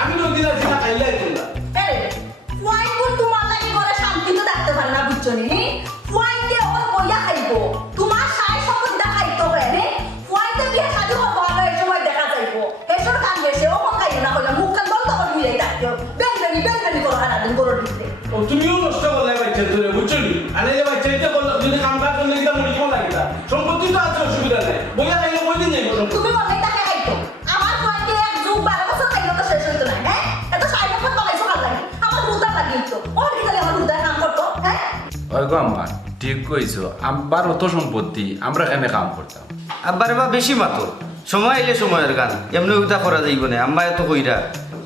আমি নদী না জিনা খাইলে তোমরা আরে ওয়াইন কোন তোমার লাগি করে শান্তি তো দেখতে পারে না বুঝছো নি ওয়াইন দিয়ে ওর বইয়া খাইবো তোমার সাই সম্পদ দেখাইতো রে ওয়াইতে বিয়ে শাদি করবো আর এই সময় দেখা যাইবো এসব কান বেশি ও কোন খাইও না হইলা মুখ কান বন্ধ করে মিলাই থাকতো বেলবেনি করো হারা দিন করো দিতে ও তুমিও নষ্ট করলে বাচ্চা ধরে বুঝছো নি আরে যে বাচ্চা এটা বললো যদি কাম কাজ করলে এটা মনে কেমন লাগে তা সম্পত্তি তো আছে অসুবিধা নাই বইয়া খাইলে কই দিন যাইবো তুমি বললে তাকে খাইতো আমার ওয়াইতে এক যুগ 12 বছর খাইলো তো শেষ হইতো না হ্যাঁ এত সাই বছর কমাইছো ভাল লাগে আমার বুদা লাগিতো ওর কি তাহলে আমার বুদা কাম করতো হ্যাঁ ওই গো আম্মা ঠিক কইছো আব্বার অত সম্পত্তি আমরা এখানে কাম করতাম আব্বার বা বেশি মাতো সময় এলে সময়ের গান এমনি উঠা করা যাইব না আম্মা এত কইরা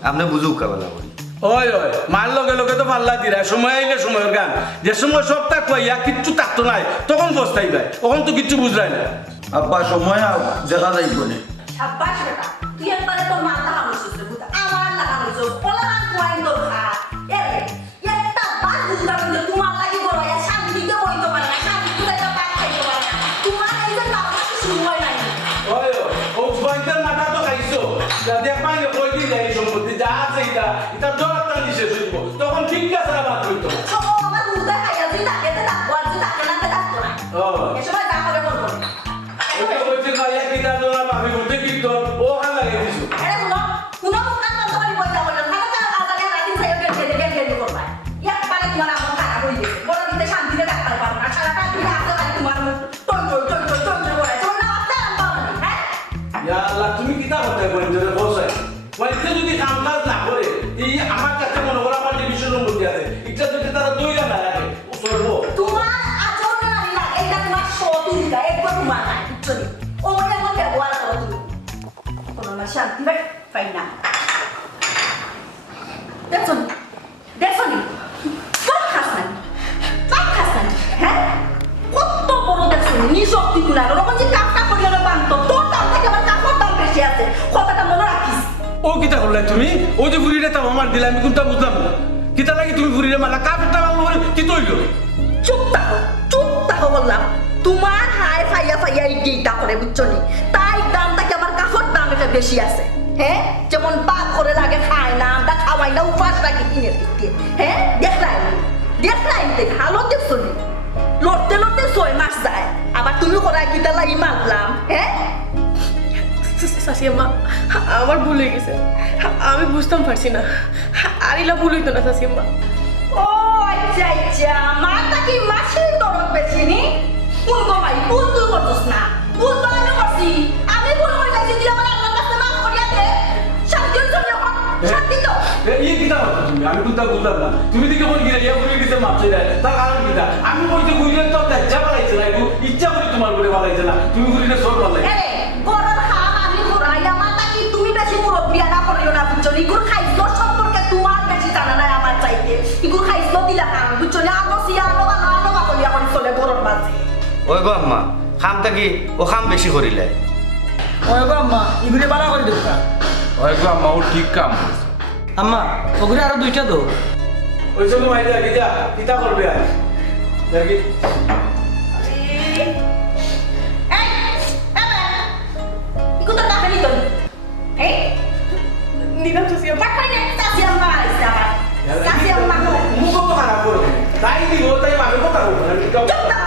আপনি বুঝুক কাবলা করি ওই ওই মার লগে লগে তো পাল্লা দিরা সময় আইলে সময়ের গান যে সময় সব তাক পাইয়া কিচ্ছু থাকতো নাই তখন পস্তাইবে তখন তো কিচ্ছু বুঝলাই না আব্বা সময় দেখা যাইব না সাব্বাস বেটা তুই একবারে তোর মাথা কামাইছিস রে বুদা আমার লাগাইছো ওলা ওয়াইন তোর খা এরে একটা বার বুদা বলে তোমার লাগি করো এ শান্তিতে বইতো পারে না শান্তিতে তো পাক খাইতো পারে না তোমার এই যে কাজ শুরু হয় নাই ওই ও বাইতের মাথা তো খাইছো যদি পাইলে কই দিন যাই সম্পত্তি যা আছে এটা জোরটা নিছে শুনবো তখন ঠিক আছে না বাদ হইতো ও আমার বুদা খাইয়া দিই তাকে তে ডাকবো আর তাকে না ডাকবো না ও এ সময় যা করে করবো ওটা কইছে ভাইয়া কি দাদা আমি উঠে কি তো ও হাল লাগে দিছো আরে শুনো মুখান বন্ধ করে বইতা বললাম ভালো কাজ আদালে রাতে সাইও গেল করবা একবারে তোমার আমন খারাপ হই গেছে বড় দিতে শান্তিতে ডাক্তার পারো না সারাটা দিন আসতে খালি তোমার মুখ টন করে তোর না আসতে পারো না হ্যাঁ ইয়া আল্লাহ তুমি কি তা হতে বলেন যে বসে বলতে যদি কাম কাজ না করে এই আমার কাছে মনে করো আমার যে বিষয়ের মধ্যে আছে এটা যদি তারা দইরা না রাখে ও করবো তোমার আচরণ না এটা তোমার সতীটা একবার তোমার না বুঝছো নি ও মনে মনে ব্যবহার করো তুমি তোমার না শান্তি পাই না দেখছো নি কাজ খাস না হ্যাঁ কত বড় দেখছো নি শক্তি গুলা রকম যে কাপটা করিয়ে বানতো তোর দাম থেকে আমার কাপড় দাম বেশি আছে কথাটা মনে রাখিস ও কিতা করলে তুমি ও যে ফুরিরে তাও আমার দিলা আমি কোনটা বুঝলাম না কিতা লাগি তুমি ফুরিরে মালা কাপড়টা মারলো কি তৈলো চুপ থাকো বললাম তোমার হায় ফাইয়া এই গেইটা করে বুঝছো নি তাই দামটাকে আমার কাপড় দাম এটা বেশি আছে হ্যাঁ যেমন বাপ করে লাগে খায় না আমরা খাওয়াই না উপাস রাখি কিনে দিতে হ্যাঁ দেখলাই ভালো দেখছো নি লড়তে 6 মাস যায় আবার তুমি করায় কি তালা মারলাম হ্যাঁ শাশিয়াম্মা আমার ভুল হয়ে গেছে আমি বুঝতাম পারছি না আরিলা ভুল হইতো না শাশিয়াম্মা ও আচ্ছা মাটা কি মাসির দরদ বেশি নি কোন কমাই ভুল তুই করছিস না ভুল তো আমি করছি আমি ভুল করে গেছি তুই আমার আল্লাহর কাছে মাফ করিয়া দে শান্তির জন্য শান্তি তো এই কিতা কথা তুমি আমি কোনটা বুঝলাম না তুমি দিকে বল গিয়ে ইয়া ফুরিয়ে দিতে মাপছে না তার কারণ কিতা আমি বলতে বুঝলে তো লজ্জা বাড়াইছে না ইচ্ছা করে তোমার করে বাড়াইছে না তুমি ফুরিয়ে সব বাড়াই আরে গরর খাম আমি করাই মাটা কি তুমি বেশি মুরব্বি না করিও না বুঝছো ইগুর খাইছ সম্পর্কে তোমার বেশি জানা নাই আমার চাইতে ইগুর খাইছ দিলা খাম বুঝছো না আলো সিয়া আলো করিয়া করে চলে গরর বাজে ওই গো আম্মা খামটা কি ও খাম বেশি করিলে ওই গো আম্মা ইগুরে বাড়া করে দেবো ওই গো আম্মা ও ঠিক কাম করছে আম্মা ওগুলো আরো 2টা দাও ওই জন্য মাইদা গিয়া কিতা করবে আজ দেখি ইকুতো টাকা নিত এই নিলাম শাশিয়াম্মা পাঠাই না সাসিয়াম্মা আইসা সাসিয়াম্মা মুখ তো খারাপ করবে তাই দিব তাই আমি কথা বলবো না চুপ থাক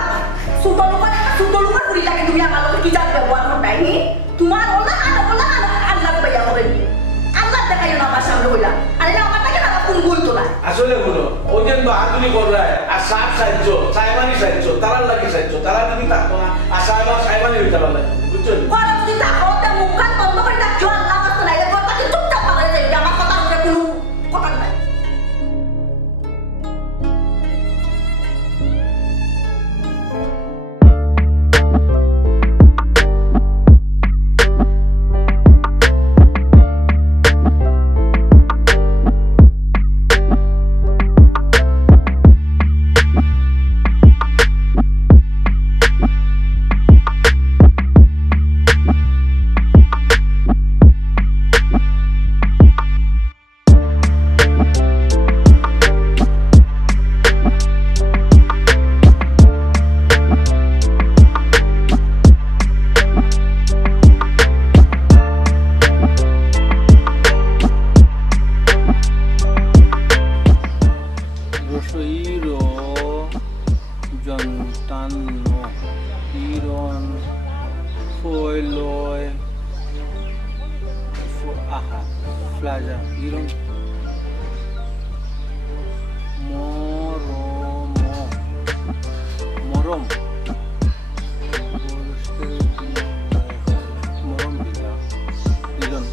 সুতলুকার পুরি লাগে তুমি আমার লোকে কি জাত ব্যবহার করতাই তোমার আল্লাহ পাইয়া করে আল্লাহ দেখাই না আমার সামনে হইলা আরে না আমার টাকা না কোন গুল তোলা আসলে বলো ওই যে বাহাদুরি করলে আর সাপ সাহায্য সাইবানি সাহায্য তারার লাগি সাহায্য তারা যদি থাকতো না আর সাইবানি হইতে পারলে বুঝছো করে যদি থাকো তে মুখ কান বন্ধ করে ডাকছো আল্লাহ বাস নাই কথা কি চুপচাপ পারে যাই আমার কথা হচ্ছে কোনো কথা নাই যা ইরম মরম মরম বিলা ইরম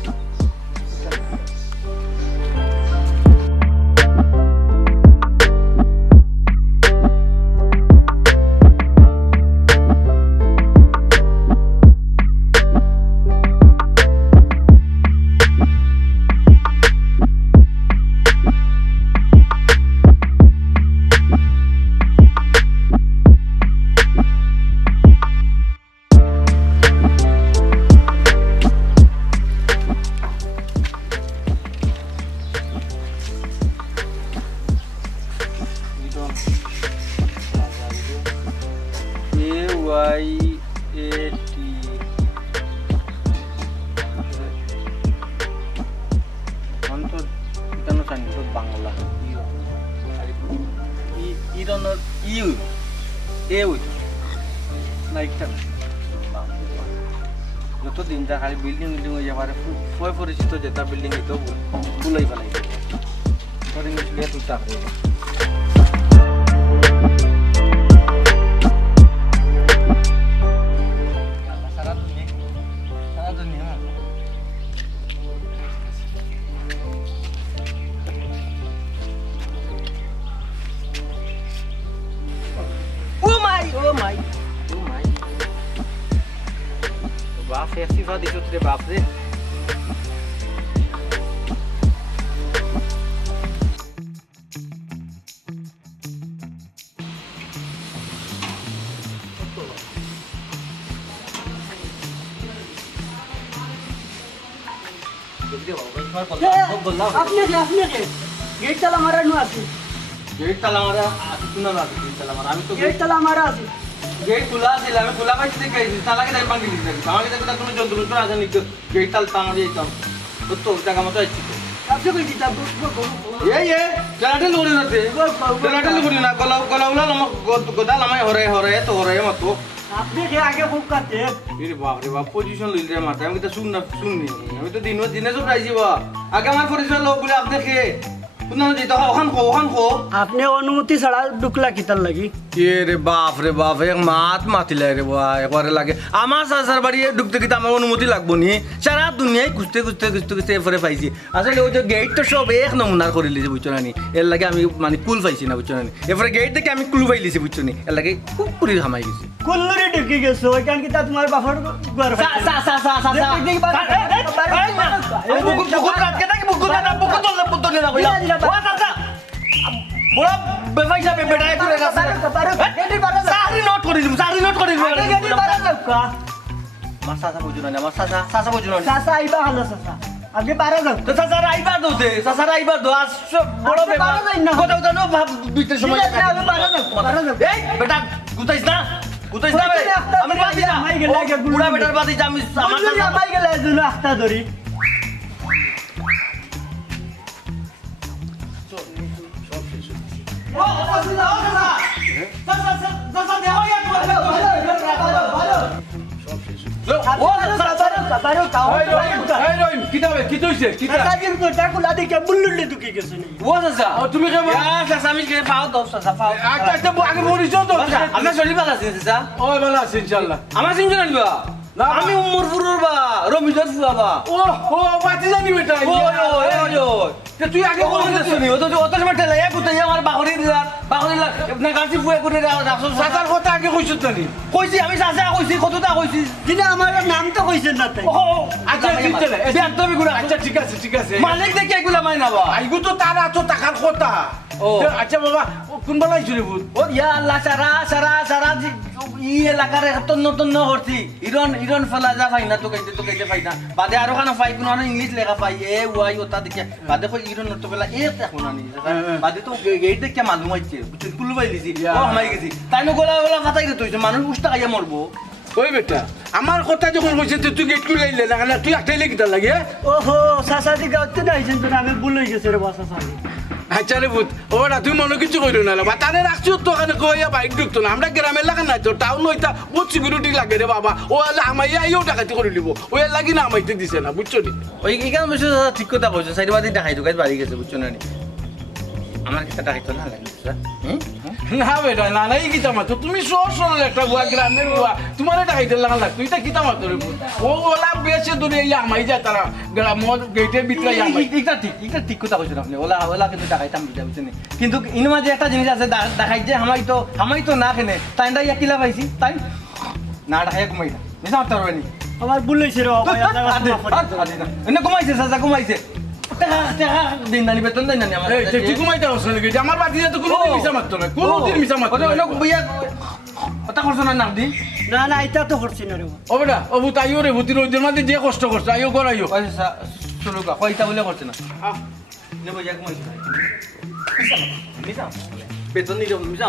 AYAT অন্তর ইতানো জানি তো বাংলা ইরানোর ইউ এউ না একটা যত দিন যা খালি বিল্ডিং হয়ে যাবে ফয় পরিচিত যেটা বিল্ডিং তো ভুলাই ফেলাই তোর ইংলিশ লিয়ে তুই চাকরি বাপ ফিফা দিছো রে বাপ রে আপনি কে গেট তালা মারা নু আছে গেট তালা মারা শুনা না গেট তালা মারা আমি তো গেট তালা মারা আছে গেট খোলা ছিল আমি খোলা পাইছি দেখে তালাকে তাই ভাঙি দিছি আমাকে দেখে কোনো যন্ত্র আছে নাকি গেট তালা টাঙা দিয়ে দিতাম তো টাকা মতো আইছি আপনি কই দিতা জানাতে লড়ি না জানাতে লড়ি না গলা গলা উলা গদা লামাই হরে তো হরে মতো আপনি কে আগে খুব কাটে রে বাপ পজিশন লইলে মাথায় আমি তো শুননি আমি তো দিনে সব রাইছি বা আগে আমার পরিচয় লোক বলে আপনি খেয়ে শুনা যেতে ওখান খো আপনি অনুমতি ছাড়া ঢুকলা কিতার লাগি রে বাপ এক মাতিলে রে বা একবারে লাগে আমার সাসার বাড়ি ঢুকতে গিয়ে আমার অনুমতি লাগবো নি সারা দুনিয়ায় খুঁজতে এরপরে পাইছি আসলে ওই যে গেটটা সব এক নমুনার করে লিছে বুঝছো না নি এর লাগে আমি মানে কুল পাইছি না বুঝছো না নি এরপরে গেট থেকে আমি কুল পাইলিছি বুঝছো নি এর লাগে খুব করে হামাই গেছি কুল্লুরে ঢুকি গেছো ওইখান কি তা তোমার বাফার ঘর বড় বেফাইসা বেটায় করে গেছে সারি নোট করে দিম আমার সাসা বুঝু না আমার সাসা বুঝু না চাচা আইবা হলো চাচা আপনি পারা যাও তো সাসার আইবার দোতে সাসার আইবার দো আজ বড় বেবার কথা জানো ভাব বিতে সময় আমি পারা যাও এই বেটা গুতাইছ না আমি বাদি না বুড়া বেটার বাদি আমি আমার সাসা মাই গেলে জন্য আস্তা ধরি ও সাসা দেহ ইয়া তুমি আমার চিন্তা নিবা আমি উমরপুরের বা রমিদার ফুয়া বা ও বাতি জানি বেটা তুই আগে শুনি অত সময় ঠেলা কোথায় আমার বাহরি দিলাম আপনার গাছি ফুয়ে করে রাখছো চাচার কথা আগে কইছো তো নি কইছি আমি চাচা কইছি কতটা কইছি কিন্তু আমার নাম তো কইছেন না তাই আচ্ছা আচ্ছা ঠিক আছে মালিক দেখে এগুলা মাই না বা আইগু তো তার এত টাকার কথা আচ্ছা বাবা কোন বেলা আইছো রে ও ইয়া আল্লাহ সারা ই এলাকার তন্ন হরছি ইরন ফেলা যা ফাই না তো কাইতে ফাই না বাদে আরো খানা ফাই কোনো ইংলিশ লেখা ফাই এ ওয়াই ওটা দেখে বাদে কই ইরন তো বেলা এ এখন আনি বাদে তো গেট দেখে মালুম হইছে কুল বাইলিছি ও হামাই গেছি তাই না গোলা ফাটাই রে তুইছে মানুষ উষ্টা খাইয়া মরবো ওই বেটা আমার কথা যখন কইছে তুই গেট খুলে লাইলে না কেন তুই একটাই লেগে লাগে ওহো চাচা দি গাঁতে আইছেন তো আমি ভুল হয়ে গেছে রে বাসা সালি আচ্ছা রে ভূত ওটা তুই মনে কিছু কইল না বা তারে রাখছি তো ওখানে কইয়া বাইক ঢুকতো না আমরা গ্রামের লাগা নাই তো টাউন হইতা বহুত সিকিউরিটি লাগে রে বাবা ও আমাইয়া আইও ডাকাতি করে দিব ও লাগি না আমাইতে দিছে না বুঝছো নি ওই এখানে বসে ঠিক কথা কইছো সাইড বাদি দেখাই দোকান বাড়ি গেছে বুঝছো না নি? আমার কাছে টাকা তো না লাগে স্যার না বেটা না নাই কিতা মাতো তুমি সর সরল একটা বুয়া গ্রামের বুয়া তোমার টাকাইতে লাগা লাগ তুই তা কিতা মাতো রে ও ওলা বেশে দূরে ইয়া আমাই যা তারা গ্রামের গেটের ভিতরে আমাই এটা ঠিক কথা কইছেন আপনি ওলা ওলা কিন্তু দেখাইতাম বুঝছেন কিন্তু ইন মাঝে একটা জিনিস আছে দেখাই যে হামাই তো না কেনে তাই না ইয়া কিলা পাইছি তাই না দেখাই কমাই না বুঝতে পারবে নি আমার ভুল হয়েছে রে বাবা, আল্লাহ মাফ করে দিন। এনে কমাইছে সাজা কমাইছে টাকা টাকা দিন দানি বেতন দেন না আমার এই তুই ঘুমাইতে হস নাকি যে আমার বাড়িতে তো কোনো মিছা মারতো না কোনো দিন মিছা মারতো না ওটা বইয়া ওটা করছ না নাম দিন না না এটা তো করছি না রে বাবা। ও বেটা ও ভূত আইও রে ভূতির ওইদের মধ্যে যে কষ্ট করছে আইও করাইও পয়সা শুরু কর পয়সা বলে করছে না নে বইয়া কমাইছে মিছা বেতন নিয়ে যাবো মিছা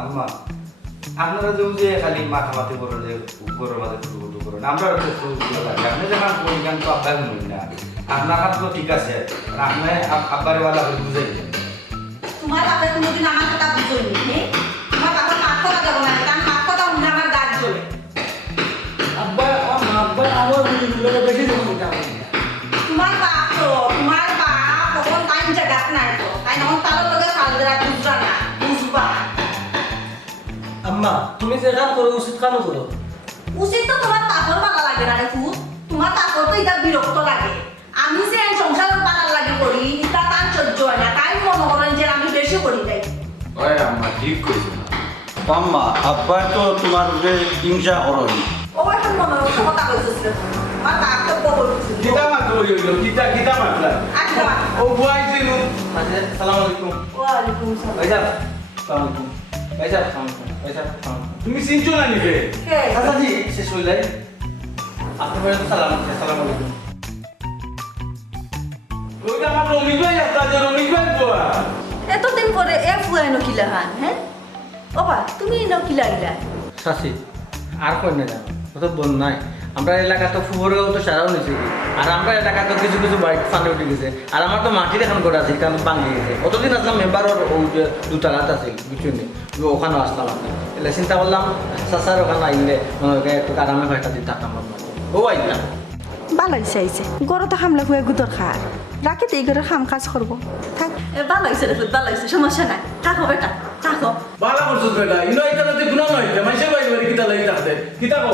আম্মা আপনারা যে খালি মাথামাতি করে যে উপরের মাঝে শুরু করেন আমরা আপনি যখন পরিজ্ঞান তো আপনার নই না আপনার হাত তো ঠিক আছে আপনি আব্বারে ওয়ালা বুঝে দিলেন তোমার বাপে কোনোদিন আমার কথা বুঝোনি হ্যাঁ তোমার বাপের মাথা কথা যাবো না কারণ মাথা কথা উনি আমার গাছ জ্বলে তোমার বাপ তো তোমার বাপ তখন টাইম জায়গাত নাই তো তাই নখন তার লগে ফালদরা বুঝবা না বুঝবা আম্মা তুমি যে কাম করো উচিত কাম করো উচিত তো তোমার তাকর ভালো লাগে না রে ফুট তোমার তাকর তো এটা বিরক্ত লাগে আমি যে সংসারের পালার লাগে করি এটা তার সহ্য হয় না তাই মনে করেন যে আমি বেশি করি তাই ওই আম্মা ঠিক কইছো না আম্মা আব্বা তো তোমার যে হিংসা করনি ও এখন মনে হচ্ছে কথা কইছিস আমার বাপ তো বড় হচ্ছে কিতা মাত্র হইলো কিতা কিতা মাত্র আচ্ছা ও বুয়াইছে নু আসসালামু আলাইকুম ওয়ালাইকুম সালাম পয়সা আসসালামু আলাইকুম পয়সা পয়সা তুমি চিনছো না নিবে কে চাচা জি শেষ হয়ে যায় আপনার বাড়িতে সালাম আছে আসসালামু আলাইকুম ওইটা আমার রমিজ ভাই একটা যে রমিজ ভাই বুয়া এতদিন পরে এ ফুয়াই নকিলা হান হ্যাঁ ওবা তুমি নকিলা ইলা শাসি আর কই না জানো ও তো বল নাই আমরা এলাকা তো ফুবরেও তো সারাও নিছে আর আমরা এলাকা তো কিছু কিছু বাইক ফানে উঠে গেছে আর আমার তো মাটির এখন করে আছে কারণ ভাঙি গেছে অতদিন আসলাম মেম্বারের ওই যে দুটাঘাত আছে বুঝছেন ওখানেও আসলাম আমি এলে চিন্তা করলাম চাচার ওখানে আইলে একটু আরামে কয়েকটা দিন থাকতাম ও আইলাম ভালো চাইছে গরো তো হামলা হয়ে গুদর খার রাখি তো এই ঘরে খাম কাজ করবো থাক ভালো হয়েছে রে ভালো হয়েছে সমস্যা নাই থাকো বেটা থাকো বালা করছো বেটা ইনো আইতাতে গুনাহ নয় মাইসে বাইরে বাইরে কিতা লাগি থাকতে কিতা কো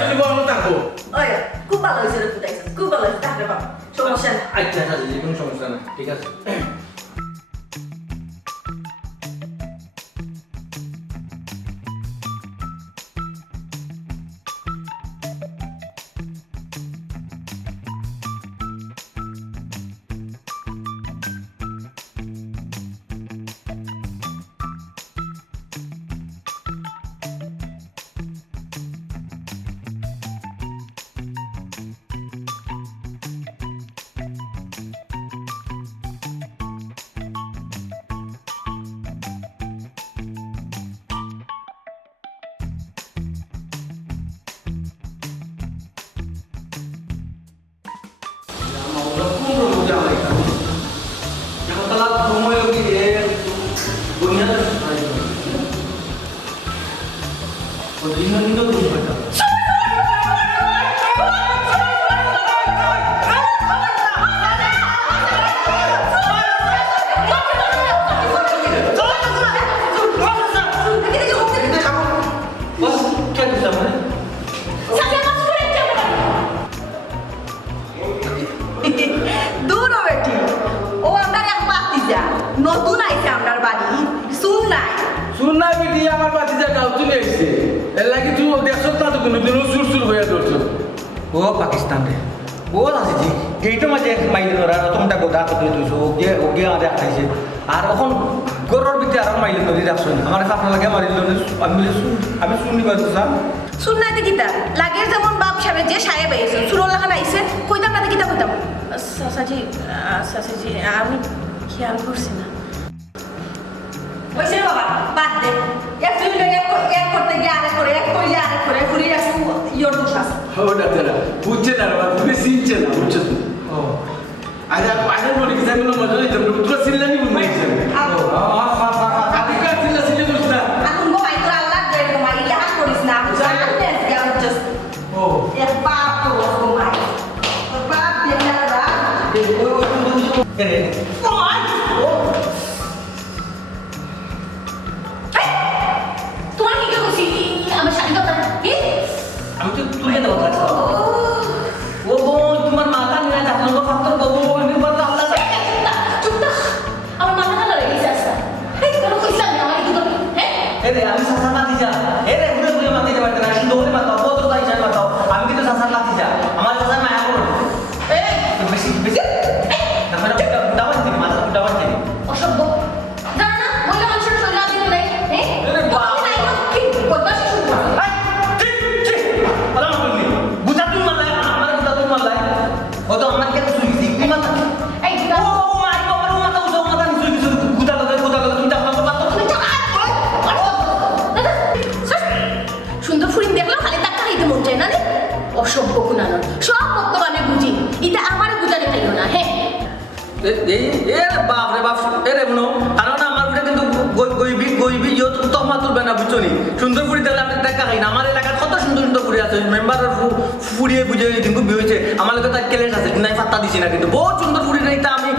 তুমি বলো থাকো ওই খুব ভালো হয়েছে রে ফুটাইছে খুব ভালো হয়েছে থাকবে বাবা সমস্যা নাই আচ্ছা আচ্ছা যে কোনো সমস্যা না ঠিক আছে দূর বেটি ও আমরা এক পাতি যা নতুন আইছে আমার বাড়ি শুন নাই শুননা বিটি আমার বাতি যা গাও তুলে আইছে এর লাগি তুই দেখছ না তো কোনো দিন সুর সুর হইয়া ধরছ ও পাকিস্তান রে ও আছে জি গেইটো মাঝে মাইল ধরা তোমটা গোদা তো তুইছো ওগে আদে খাইছে আর এখন গরর ভিতরে আর মাইল ধরি রাখছ আমার খাপনা লাগে মারিল আমি শুনি বাজু স্যার শুন নাই কিতা লাগে যেমন বাপ সাহেব যে সাহেব আইছে সুরল লাগান আইছে কইতাম না কিতা কইতাম সাসাজি আমি খেয়াল করছি না ওইছে বাবা বাদ দে এক করতে গিয়ে আরেক করে এক কইলে আরেক করে ঘুরে আসবো ও ডাক্তার বুঝছে না রে বাবা তুমি চিনছে না বুঝছো তো ও আচ্ছা পাশের বলি কি জানি মজা হইতো তোরা চিল্লানি মনে হইছে আদিকা চিল্লা চিল্লি করিস না এখন গো মাই তোর আল্লাহ দে গো মাই ইয়া করিস না জানেন গা জাস্ট ও এর বাপ গো মাই তোর বাপ দিয়ে না রা এরে ও মাই তোমার কি কইছি আমার শাড়ি কথা কি আমি তো তুলে দেবো কাছে ও বোন তোমার মাথা নিয়ে যাচ্ছ তো ফাত্তর বাবু আমি বলতে আল্লাহ চুপ থাক আমার মাথা না লাগে যাচ্ছে এই কোনো কইছ না আমার কি করবি হ্যাঁ এরে আমি সাসা মাতি যা এরে ঘুরে ঘুরে মাতি যা পারতে না সুন্দর মাতা বড় তাই যাই মাতা আমি কিন্তু সাসা মাতি যা আমার সাসা মায়া করো এই বেশি বেশি তারপরে দাওয়াত দিই মাথা দাওয়াত দিই অসভ্য জানা না মহিলা মানুষের শরীরে আদি নাই হ্যাঁ আরে বাবা। নাই কি বদমাশি শুরু করছে এই ঠিক ঠিক আলাম বললি বুঝা তুমি মারলাই আমার বুঝা তুমি মারলাই ও তো আমার কে সুইছি কি মাথা এই দিদা ও মাই বাবা ও মাথা উঠো মাথা নিচু কিছু গুদা লাগে তুমি তো আপনার মাথা তুমি তো সুন্দর ফুরিন দেখলাম খালি টাকা খাইতে মন চায় না রে অসভ্য কুনানোর সব বর্তমানে বুঝি এটা আমার বুঝাতে খাইও না হ্যাঁ এই এরে বাপ রে বাপ এরে মনো কারণ আমার ভিতরে কিন্তু গইবি ইয়ো তো মা তুলবে না বুঝছো নি সুন্দর ফুরি দেখলে আমি দেখা খাই না আমার এলাকার কত সুন্দর সুন্দর ফুরি আছে মেম্বারের ফুরিয়ে বুঝে কিন্তু বিয়েছে আমার লোকে তার ক্লেশ আছে নাই পাত্তা দিছি না কিন্তু বহুত সুন্দর ফুরি নাই তা আমি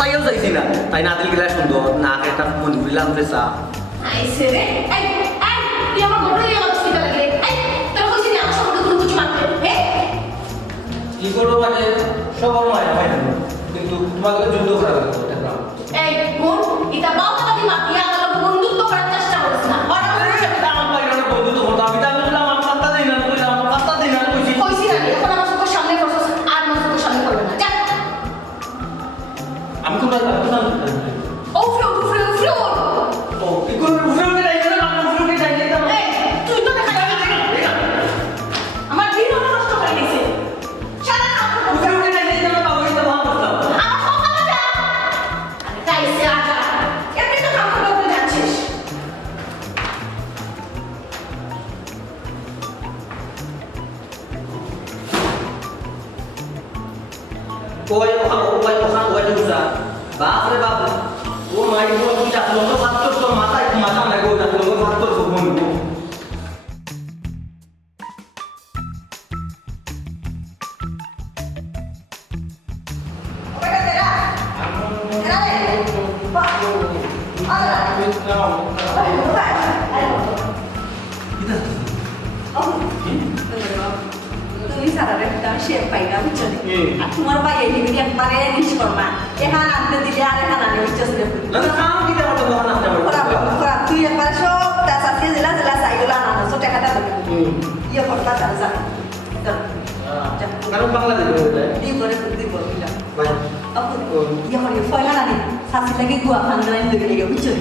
চাইও চাইছি না তাই না দিল গেলে সুন্দর না একটা মন ঘুরিলাম পেশা আইসে রে এই তুই আমার ঘরে নিয়ে আমার সুবিধা লাগে এই তোর কইছি না আমার সম্পর্কে কোনো কিছু মানতে হ্যাঁ কি করবো মানে সবার মায়া পাই না কিন্তু তোমাকে যুদ্ধ করা লাগবে এই কোন এটা বাবা কাটি মাটি আমার লোক বন্ধুত্ব করার চেষ্টা করছ না কইছি না এখন আমার চোখের সামনে করছস আর আমার চোখের সামনে করবে না যা ও ফ্লো এই তুই তো দেখা যাবে আমার দিন নষ্ট করে দিয়েছে সারা কাপড় আমার কথা যা আরে তাই সে আগা এমনি তো কাপড় করে যাচ্ছিস বাপরে বাপ ও মাই বল তুমি যাচ্ছ তো ফাত্তর তোর মাথায় মাথা লাগে ও যাচ্ছ তো ফাত্তর তো বলবো ওটা তেরা তেরা রে বাহ তুমি সারা রে শেপ পাই না বুঝছো আর তোমার ভাই এই দিকে একবারে নিচ করবা এখান আনতে দিলে আর এখান আনে বুঝছো না না কাম কি দেবো তো বহানা দেবো করা তুই একবার সব তা সাথে দিলা দিলা সাইগুলা আনানো সো টাকাটা দেবে ইয়ে করতা তার যা কারণ বাংলা দেবো দি করে দি বলিলা ভাই আপু ইয়ে করে ফয়লা না সাসি লাগি গুয়া খান্দাই লই গেলে বুঝছো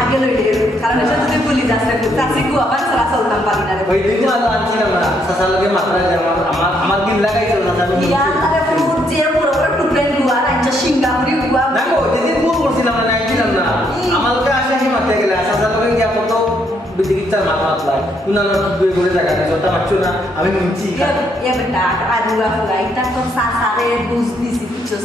আগে লই গেলে কারণ এটা যদি বলি যাচ্ছে সাসি গুয়া পান সারা সলতাম পারি না রে ওই দিন তো আনছিলাম না সাসার লগে মাত্রা আমার দিন লাগাইছো সাসা ইয়া আরে ফুট যে বড় বড় টুকরেন গুয়া রাজ্য সিঙ্গাপুরি গুয়া দেখো যেদিন ভুল করছিলাম না আইছিলাম না আমার লোকে আসে কি মারতে গেলে সাসার লগে গিয়া কত বিদিকিচার মাথা মাতলাই উনার দুই করে জায়গা নেই ওটা মারছো না আমি মুনছি ইয়া বেটা আদুয়া ফুলা এটা তো সাসারে বুঝ দিছি বুঝছস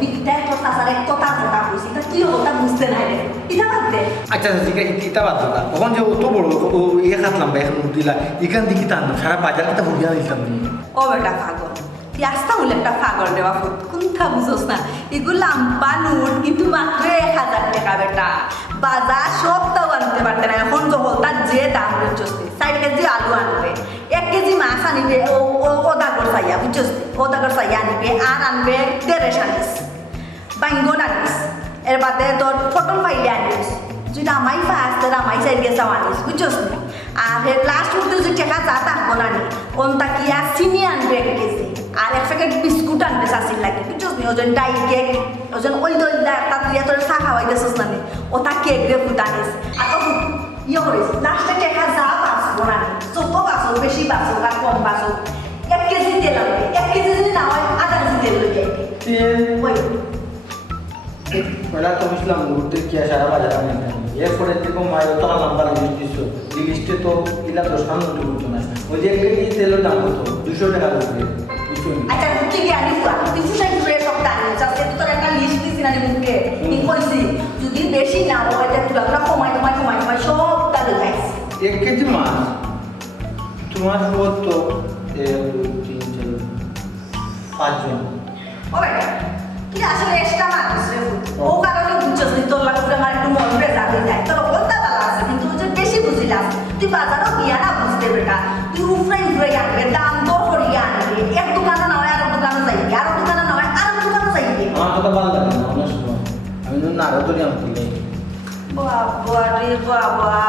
বিটা তো সাসারে কথা কথা বুঝি তা তুই ওটা বুঝতে নাই রে এটা বাদ দে আচ্ছা ঠিক আছে এটা বাদ দাও কখন যে অত বড় ও ইয়ে খাতলাম ভাই এখন দিলা এখান থেকে টানলাম সারা বাজার কথা হুবিয়া দিতাম ও বেটা পাগল ইয়াস্তা হলে একটা পাগল দেওয়া ফুট কোনটা বুঝছস না এগুলো লাম্পা নোট কিন্তু মাত্র 1000 টাকা বেটা বাজার সব তাও আনতে পারতে না এখন যখন তার যে দাম বুঝছস 4 কেজি আলু আনবে 1 কেজি মাছ আনিবে ও দাগর চাইয়া বুঝছস ও দাগর চাইয়া আনবে আর আনবে 1.5 আনিস বাইঙ্গন আনিস এর বাদে তোর পটল পাইলে আনিস যদি আমাই ফার্স্ট তোর আমাই চাই গেছে আনিস বুঝছস আর লাস্ট মুহূর্তে যে টাকা যা থাকবো না নি কোনটা কি আর চিনি আনবে 1 কেজি আর 1 প্যাকেট বিস্কুট আনবে শাশির লাগে বুঝছস নি ওজন ডাই কেক ওজন ওই দইলা একটা তুই তোর চা খাওয়াই দিছস না নি ওটা কেক দিয়ে ফুটানিস আর ও ইয়ে করিস লাস্টে টাকা যা বাঁচবো না নি যত বাঁচো বেশি বাঁচো আর কম বাঁচো 1 কেজি তেল আনবে 1 কেজি যদি না হয় আধা কেজি তেল লই যাইবে তেল ওই পয়লা তো বুঝলাম ঘুরতে কি সারা বাজার আমি এরপরে দেখো মায়ের টাকা নাম্বার দিচ্ছ এই লিস্টে তো ইলা 10 নোট করতো না ওই যে একটা কি তেলের দাম কত 200 টাকা করে আচ্ছা তুই কি আনিস তুই সুসাইড করে সব দাঁড়িয়ে আজকে তো তোর একটা লিস্ট দিছি না মুখে কি কইছি যদি বেশি না হয় তাহলে তুই আমরা কমাই সব দাঁড়ে যাইস 1 কেজি মাছ তোমার কত 5 জন ও বেটা তুই আসলে এক্সট্রা মানুষ রে ও কারণে বুঝছস নি তোর লাগছে আমার একটু মন বেজা হয়ে যায় তোর বলতে ভালো আছে কিন্তু তুই বেশি বুঝিলাস তুই বাজারও গিয়া না বুঝতে বেটা তুই উফরে আনবে দাম দর করিয়া আনবে এক দোকানে না হয় আর দোকানে যাইবি আর দোকানে না হয় আর দোকানে যাইবি আমার কথা ভালো লাগে না অনেক সময় আমি নাড়া তো জানতে চাই বাবা রে বাবা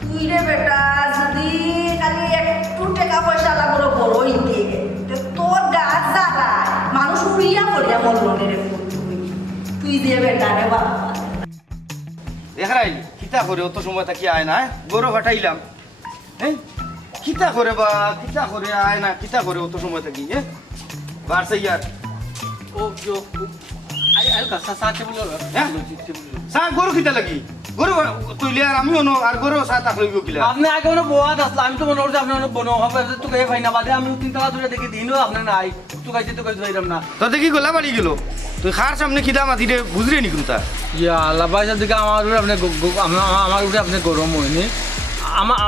তুই রে বেটা যদি খালি একটু টাকা পয়সা লাগলো বড় হইতে তোর গাছ জ্বালা মানুষ উড়িয়া পড়িয়া মরলো রে তুই দিয়ে বেটা রে বাবা দেখাই কিতা করে অত সময় থাকি আয় না গরু ফাটাইলাম হ্যাঁ কিতা করে বা কিতা করে আয় না কিতা করে অত সময় থাকি হ্যাঁ বাড়ছে ইয়ার ও जो আই কাছে সাথে বলো হ্যাঁ সা গরু কিতা লাগি গরু তুইলে আর আমি অন আর গরু সা তাক লইব কিলা আপনি আগে মনে বোয়াদ আসলে আমি তো মনে করছি আপনি মনে বনো হবে তো কে ফাইনা বাদে আমি 3 টাকা দূরে দেখি দিনও আপনি নাই তো কাইতে ধইরাম না তো দেখি গোলা বাড়ি গেল তুই খার সামনে কিতা মাতি রে বুঝরে নি কোনটা ইয়া আল্লাহ ভাই দিকে আমার উপরে আপনি আমার উপরে আপনি গরম হয়নি আমার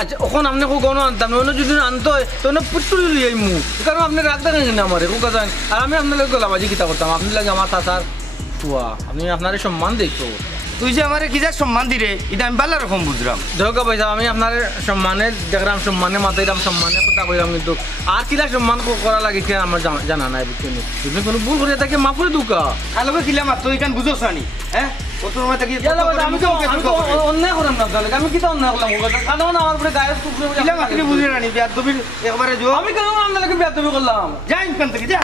আচ্ছা ওখানে আপনি কোনো আনতাম না যদি আনতো তো না পুতুল লিয়ে মু কারণ আপনি রাগ দেখেন না আমার কোকা যান আর আমি আপনার লাগে গোলাবাজি কিতা করতাম আপনি লাগে আমার চাচার ফুয়া আপনি আপনার সম্মান দেখতো তুই যে আমারে কিজার সম্মান দিরে এটা আমি ভালো রকম বুঝলাম দেখো ভাই আমি আপনার সম্মানে দেখলাম সম্মানে মাতাইলাম সম্মানে কথা কইলাম কিন্তু আর কিলা সম্মান করা লাগে কি আমার জানা নাই বুঝছেন তুমি কোনো ভুল করে থাকে মাফ করে দুকা আলোকে কিলা মাত তুই কান বুঝছস নি হ্যাঁ কত সময় থাকি আমি তো অন্যায় করলাম না তাহলে আমি কিতা অন্যায় করলাম কারণ আমার উপরে গায়ের কুকুরে কিলা মাতরি বুঝরে রানি বিয়াদ দবির একবারে জো আমি কেন আপনাকে বেয়াদবি করলাম যা ইনকাম থেকে যা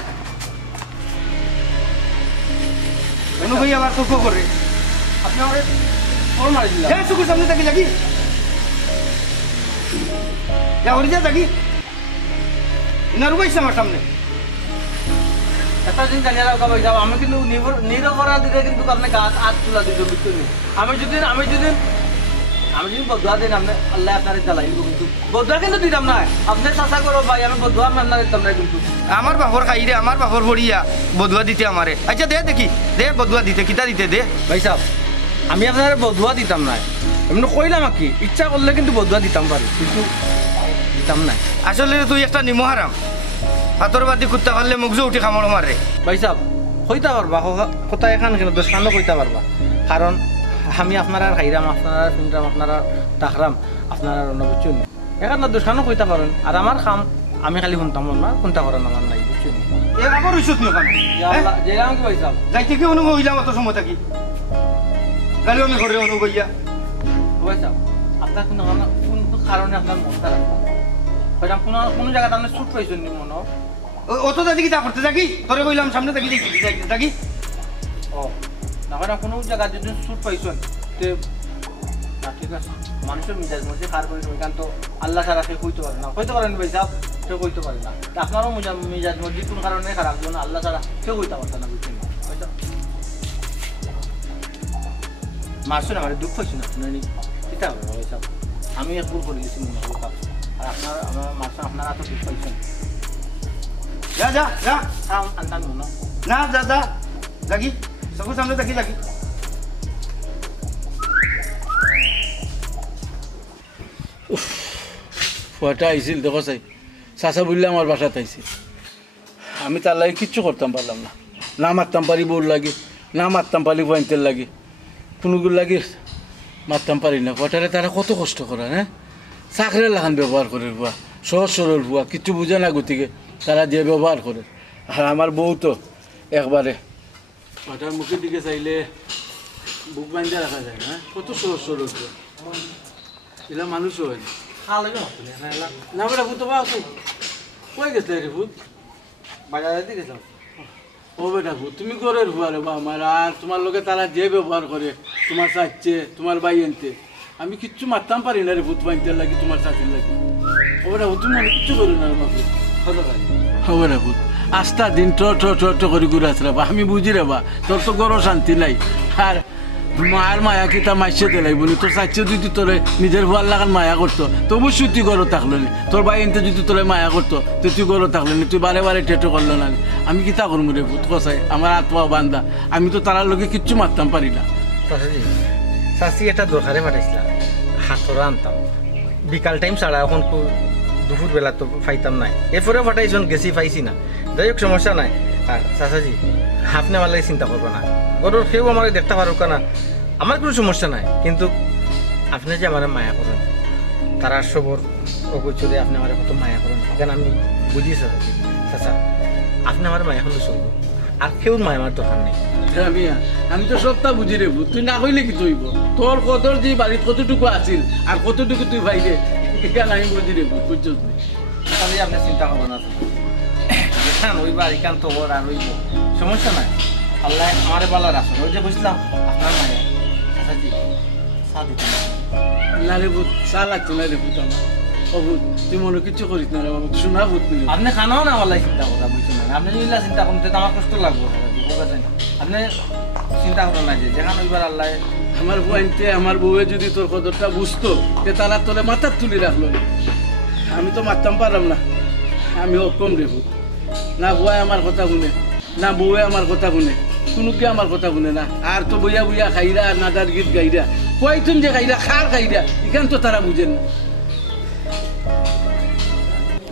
অনু ভাই আবার তো করে আপনি আমাকে ফোন মারি দিলাম যা সুকুর সামনে থাকি লাগি যা ওরে যা থাকি ইনারু বাইস আমার সামনে একটা দিন জানিয়ে রাখা ভাই যাও আমি কিন্তু নিরপরাধ দিলে কিন্তু আপনি গাছ হাত তুলা দিতে বুঝতে আমি যদি বদুয়া দিন আপনি আল্লাহ আপনার জ্বালাই দিব কিন্তু বদুয়া কিন্তু দিতাম না আপনি চাষা করো ভাই আমি বদুয়া আপনার দিতাম না কিন্তু আমার বাপর খাই রে আমার বাপর ভরিয়া বদুয়া দিতে আমারে আচ্ছা দে দেখি দে বদুয়া দিতে কিতা দিতে দে ভাই সাহেব আমি আপনার বদুয়া দিতাম না এমনি কইলাম কি ইচ্ছা করলে কিন্তু বদুয়া দিতাম পারি কিন্তু দিতাম না আসলে তুই একটা নিমহারাম হাতর বাদি কুত্তা পারলে মুখ উঠি খামড় মারে ভাই সাহেব কইতা পারবা কথা এখান কেন দোষখানো কইতা পারবা কারণ আমি আপনারা খাইরাম আপনারা শুনরাম আপনারা তাকরাম আপনারা বুঝছেন এখানে দোষখানো কইতা পারেন আর আমার কাম আমি খালি শুনতাম না কোনটা করেন আমার নাই বুঝছেন এ আবার রইছত নি ওখানে যেরাম কি ভাই সাহেব যাইতে কি অনুভব হইলাম অত সময় থাকি গালি আমি ঘরে অনুভব হইয়া ভাই সাহেব আপনার কোন কারণে আপনার মন খারাপ হয়তো কোনো জায়গাতে আপনি ছুট পাইছেন নি মনে অত দাদি কি তা করতে থাকি তোরে কইলাম সামনে থাকি যাইতে থাকি ও না হয় কোনো জায়গা যদি ছুট পাইছেন তে না ঠিক আছে মানুষের মিজাজ মধ্যে খার করে ওইখান তো আল্লাহ ছাড়া সে কইতে পারে না কইতে পারেন ভাই সাহেব কেউ কইতে পারে না আপনারও মিজাজ মধ্যে কোন কারণে খারাপ যেন আল্লাহ ছাড়া কেউ কইতে পারছে না বুঝছেন হয়তো মারছেন আমার দুঃখ হয়েছে না শুনে এটা হবে ভাই সাহেব আমি এক ভুল করে গেছি মনে হয় আর আমার মারছেন আপনারা তো দুঃখ পাইছেন যা যা যা আনতাম না না যা যা লাগি সবুজ সামনে থাকি লাগি ফুয়াটা আইছিল দেখো চাই চাচা বললে আমার বাসাতে আইছে আমি তার লাগে কিচ্ছু করতাম পারলাম না না মারতাম পারি বউর লাগে না মারতাম পারি পয়েন্টের লাগে কোনোগুলো লাগে মারতাম পারি না ফুয়াটারে তারা কত কষ্ট করে হ্যাঁ চাকরির লাগান ব্যবহার করে বুয়া সহজ সরল বুয়া কিচ্ছু বুঝে না গতিকে তারা যে ব্যবহার করে আর আমার বউ তো একবারে ফুয়াটার মুখের দিকে চাইলে বুক বাঁধতে রাখা যায় না কত সহজ সরল বুয়া এলা মানুষও হয় না না বেটা ভূত বা কই গেছে রে ভূত বাজারে দিকে গেছিলাম ও বেটা ভূত তুমি করে রুবা রে বা আমার আর তোমার লোকে তারা যে ব্যবহার করে তোমার চাচ্ছে তোমার ভাই আনতে আমি কিচ্ছু মারতাম পারি না রে ভূত বানতে লাগি তোমার চাচির লাগি ও বেটা ভূত তুমি মনে কিচ্ছু করি না রে বাবু ও বেটা ভূত আস্তা দিন ট ট ট ট করে ঘুরে আসলে বা আমি বুঝি রে বা তোর তো গরো শান্তি নাই আর মায়ের মায়া কিতা মাইসে দিলাই বলি তোর চাইছে যদি তোরে নিজের ভুয়ার লাগান মায়া করতো তবু তুই গরো থাকলো নি তোর ভাই এনতে যদি তোরে মায়া করতো তো তুই গরো থাকলো নি তুই বারে বারে টেটো করলো না আমি কিতা করবো রে ভূত কষাই আমার আত্মা বান্ধা আমি তো তারার লোকে কিচ্ছু মারতাম পারি না চাচাজি চাচি এটা দরকারে পাঠাইছিলাম হাতরা আনতাম বিকাল টাইম ছাড়া এখন দুপুর বেলা তো পাইতাম নাই এরপরে পাঠাইছন গেছি পাইছি না যাই হোক সমস্যা নাই আর চাচাজি আপনি আমার লাগে চিন্তা করবো না গরুর সেও আমার দেখতে পারুক না আমার কোনো সমস্যা নাই কিন্তু আপনি যে আমার মায়া করেন তারা সবর অগোচরে আপনি আমার কত মায়া করেন এখানে আমি বুঝি চাচাজি চাচা আপনি আমার মায়া হলে চলবো আর কেউ মায়া আমার দরকার নেই আমি তো সবটা বুঝি রে ভূত তুই না কইলে কি তুইব তোর কদর যে বাড়ির কতটুকু আছিল আর কতটুকু তুই ভাইরে এখানে আমি বুঝি রে ভূত বুঝছিস তাহলে আপনি চিন্তা করবেন না যেখান ওই বাড়ি কান তো ওর আর ওইব সমস্যা নাই আল্লাহ আমার বালা রাখুন ওই যে বুঝলাম আপনার মায়ের চাচাজি চা দিতে না রে ভূত চা লাগছে না রে ভূত আমার ও ভূত তুই মনে কিচ্ছু করিস না রে বাবা শোনা ভূত মিলে আপনি খানাও না আমার চিন্তা করা বুঝছেন না আপনি যদি চিন্তা করেন তো আমার কষ্ট লাগবে চাচাজি আপনি চিন্তা করেন না যে যেখান ওইবার আল্লাহ আমার বউতে আমার বউয়ে যদি তোর কদরটা বুঝতো যে তারা তোলে মাথার তুলি রাখলো না আমি তো মারতাম পারলাম না আমি অক্ষম রে ভূত না বউয়ে আমার কথা শুনে না বউয়ে আমার কথা শুনে কোনো কি আমার কথা শুনে না আর তো বইয়া বইয়া খাইরা নাদার গীত গাইরা কয়তুন যে গাইরা খার গাইরা এখান তো তারা বুঝেন না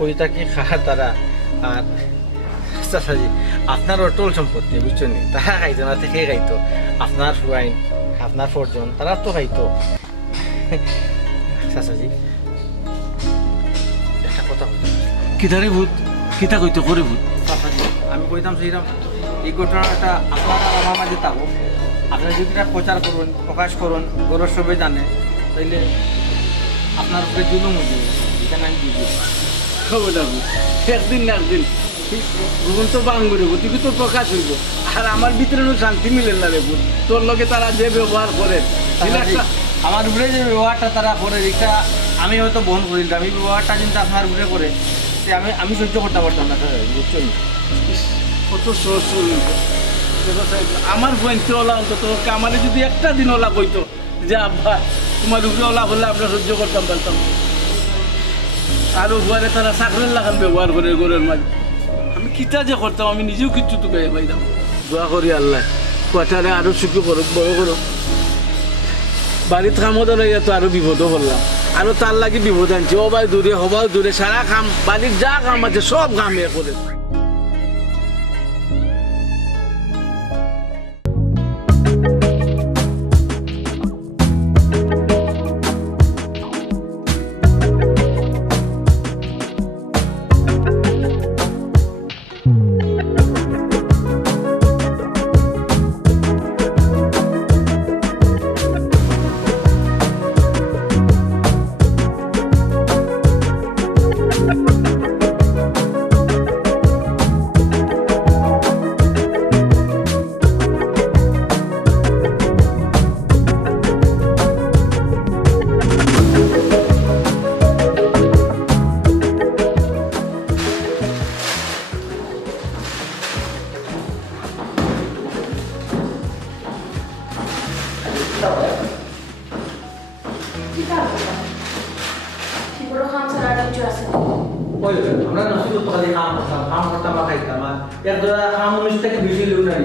ওইটা কি খাওয়ার তারা আর চাচাজি আপনার অটল সম্পত্তি বুঝছেন তারা খাইতো না থেকে খাইতো আপনার ফুয়াইন আপনার ফরজন তারা তো খাইতো চাচাজি একটা কথা বলতে কিতারে ভূত কিতা কইতো করে ভূত চাচাজি আমি কইতাম সেইরাম এই ঘটনাটা আপনার আর আমার মাঝে থাকুক আপনারা যদি এটা প্রচার করুন প্রকাশ করুন গৌরব সবাই জানে তাইলে আপনার উপরে জুলুম হয়ে যাবে এখানে আমি বুঝি খবরটা ভূত একদিন না একদিন ভুবন তো বাঙ্গুরে ভূত তুই তো প্রকাশ হইব আর আমার ভিতরে শান্তি মিলেন না রে ভূত তোর লগে তারা যে ব্যবহার করে আমার উপরে যে ব্যবহারটা তারা করে এটা আমি হয়তো বহন করি আমি ব্যবহারটা কিন্তু আপনার উপরে করে সে আমি সহ্য করতে পারতাম না বুঝছেন কত সহজ আমার বইতে ওলা অন্তত আমারে যদি একটা দিন ওলা কইতো যে আব্বা তোমার উপরে ওলা বললে আমরা সহ্য করতাম পারতাম আরো ঘরে তারা চাকরির লাগান ব্যবহার করে ঘরের মাঝে আমি কিতা যে করতাম আমি নিজেও কিচ্ছু তো গায়ে পাইতাম দোয়া করি আল্লাহ কোয়াটারে আরো সুখী করুক বড় করুক বাড়ির কামত লইয়া তো আরো বিপদও করলাম আরো তার লাগে বিপদ আনছি হবাই দূরে হবাও দূরে সারা কাম বাড়ির যা কাম আছে সব কাম এ করে ওই আমরা নসিব তো খালি কাম করতাম বা খাইতাম আর এক ধরা কাম উনিশ থেকে বেশি লোক নাই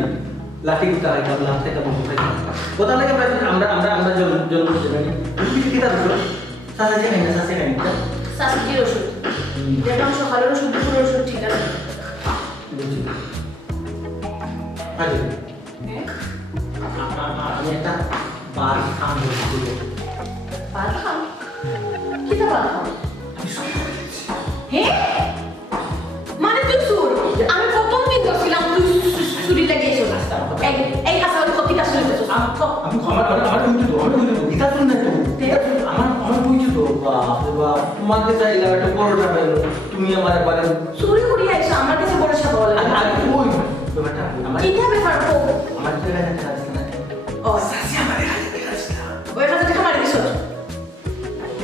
লাঠি গুতা খাইতাম লাঠ থেকে বন্ধ খাইতাম কোথা লাগে আমরা জন্ম হিসেবে কিতা রসুন চাচা যে খাই না চাচা খাই না শাশুড়ির ওষুধ দেখলাম সকালের ওষুধ দুপুরের ওষুধ ঠিক আছে বুঝছি আরে আমি একটা বার কাম করছি ভাত খাও কিতা ভাত খাও হ্যাঁ মানে তুই সুর আমি প্রথম দিন ধরছিলাম তুই চুরি লাগিয়েছো এই আসলে কপিটা শুনেছো আমি আমার এটা শুন না তো আমার বুঝছি তো বাবা তোমাকে চাইলে একটা বড়টা পাইলো তুমি আমার একবারে চুরি করিয়া এসো আমার কাছে বড় সাপ বলে আর ওই ব্যাপারটা আমার এটা ব্যাপার তো আমার জায়গায় একটা আছে না ও সাসি আমার কাছে আছে ওই কথা থেকে মারি দিছো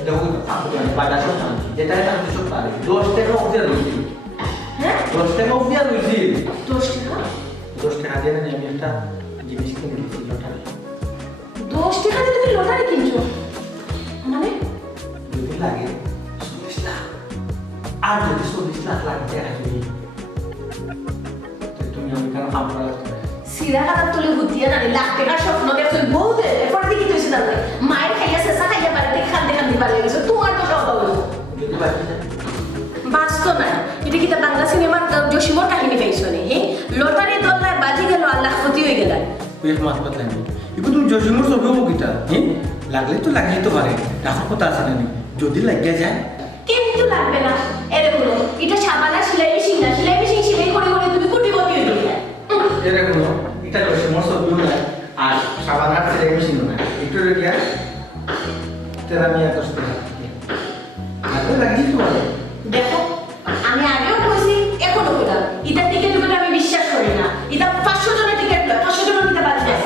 দেখো আমি বাজার করতাম যেটা একটা আমি সব পারি 10 টাকা অবধি রইছি হ্যাঁ 10 টাকা অবধি রইছি 10 টাকা 10 টাকা দিয়ে আমি একটা জিনিস কিনে দিয়েছি লটারি 10 টাকা দিয়ে তুমি লটারি কিনছো মানে যদি লাগে 40 লাখ আর যদি 40 লাখ লাগে দেখা যদি তুমি আমি কেন আমরা সিরা কাটার তুলে বুদ্ধিয়া জানি লাখ টাকার স্বপ্ন দেখছো বউদের এরপরে দেখি তুই সেটা মায়ের খাইয়া শেষা খাইয়া বাড়িতে খান দিবার লেগেছে তোমার তো সব হবে যদি বাকি যায় বাস্তব না এটা কি বাংলা সিনেমার জসিমর কাহিনী পাইছো নি হ্যাঁ লটারি দল্লায় বাজি গেল আল্লাহ ক্ষতি হয়ে গেল বেশ মাত পাতলাই এগুলো তুমি জসিমর ছবি হবো কিটা হ্যাঁ লাগলে তো লাগলেই তো পারে এখন কথা আছে না যদি লাগিয়া যায় কিন্তু লাগবে না এরে বলো এটা ছাপালা সেলাই মেশিন না সেলাই মেশিন সেলাই করে করে তুমি কোটিপতি হয়ে যাবে এরকম এটা জসিমর ছবিও নাই আর সাবানার ছেলে মেশিনও নাই একটু রেডিয়া তেরা মিয়া কষ্ট লাগলে লাগিয়ে তো পারে দেখো আমি আগেও কইছি এখনো কইলাম ইটা টিকেট করে আমি বিশ্বাস করি না ইটা 500 জনের টিকেট লয় 500 জনের নিতে বাদ যায়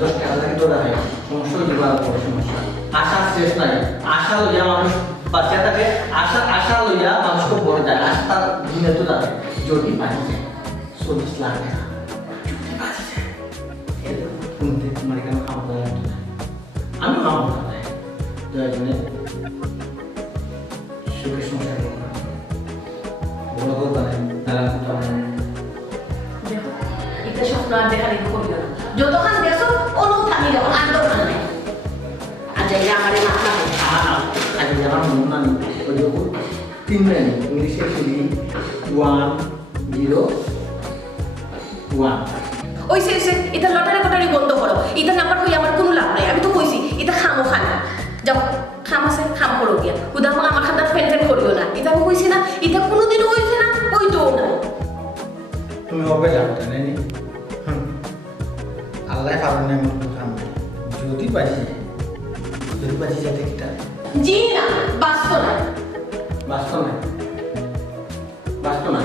10 টাকা লাগে তো রাখে সমস্যা দিবার বড় সমস্যা আশা শেষ নাই আশা লইয়া মানুষ বাঁচা থাকে আশা লইয়া মানুষকে বড় যায় আশা দিনে তো যাবে যদি বাঁচি যায় 40 লাখ টাকা যদি বাঁচি যায় শুনতে তোমার কেন খাওয়া দাওয়া আমি খাওয়া দাওয়া দেয় জয়জনে সুখে সংসার করবো বড় বড় তারা দেখো এটা স্বপ্ন আর দেখা দেখো করি না যতক্ষণ দেখো অনুপ থামি যাবো আর দরকার নাই আর যাইলে আমার মাথা হয় আগে আমার মন না নেই ওই যখন 3 লাইন ইংলিশে শুনি 101 ওই সে এটা লটারি কটারি বন্ধ করো এটা নাম্বার কই আমার কোনো লাভ নাই আমি তো কইছি এটা খামো খানা যাও খাম আছে খাম করো গিয়া উদাম আমার খাতা ফেন করিও না এটা আমি কইছি না এটা কোনোদিন হইছে না হইতো না তুমি হবে জানতে নাই আল্লাহ পাবেন না এমন কথা নাই যদি বাজি যাতে কিটা জি না বাস্তব না বাস্তব না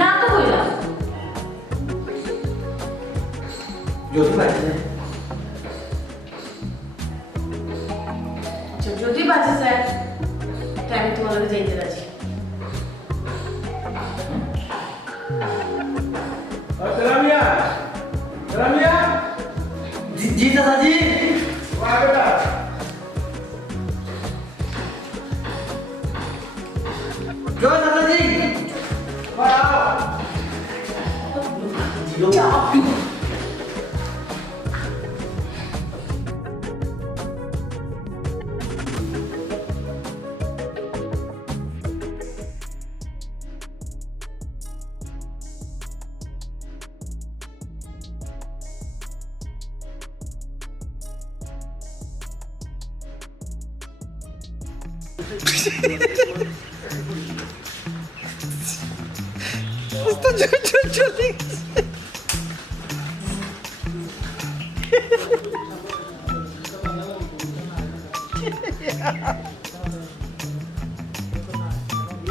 না তো কইলাম যদি বাজি যায় যদি বাঁচে যায় তা আমি তোমাদের যাইতে রাজি রামিয়া রামিয়া জি দাদাজি জয় দাদাজি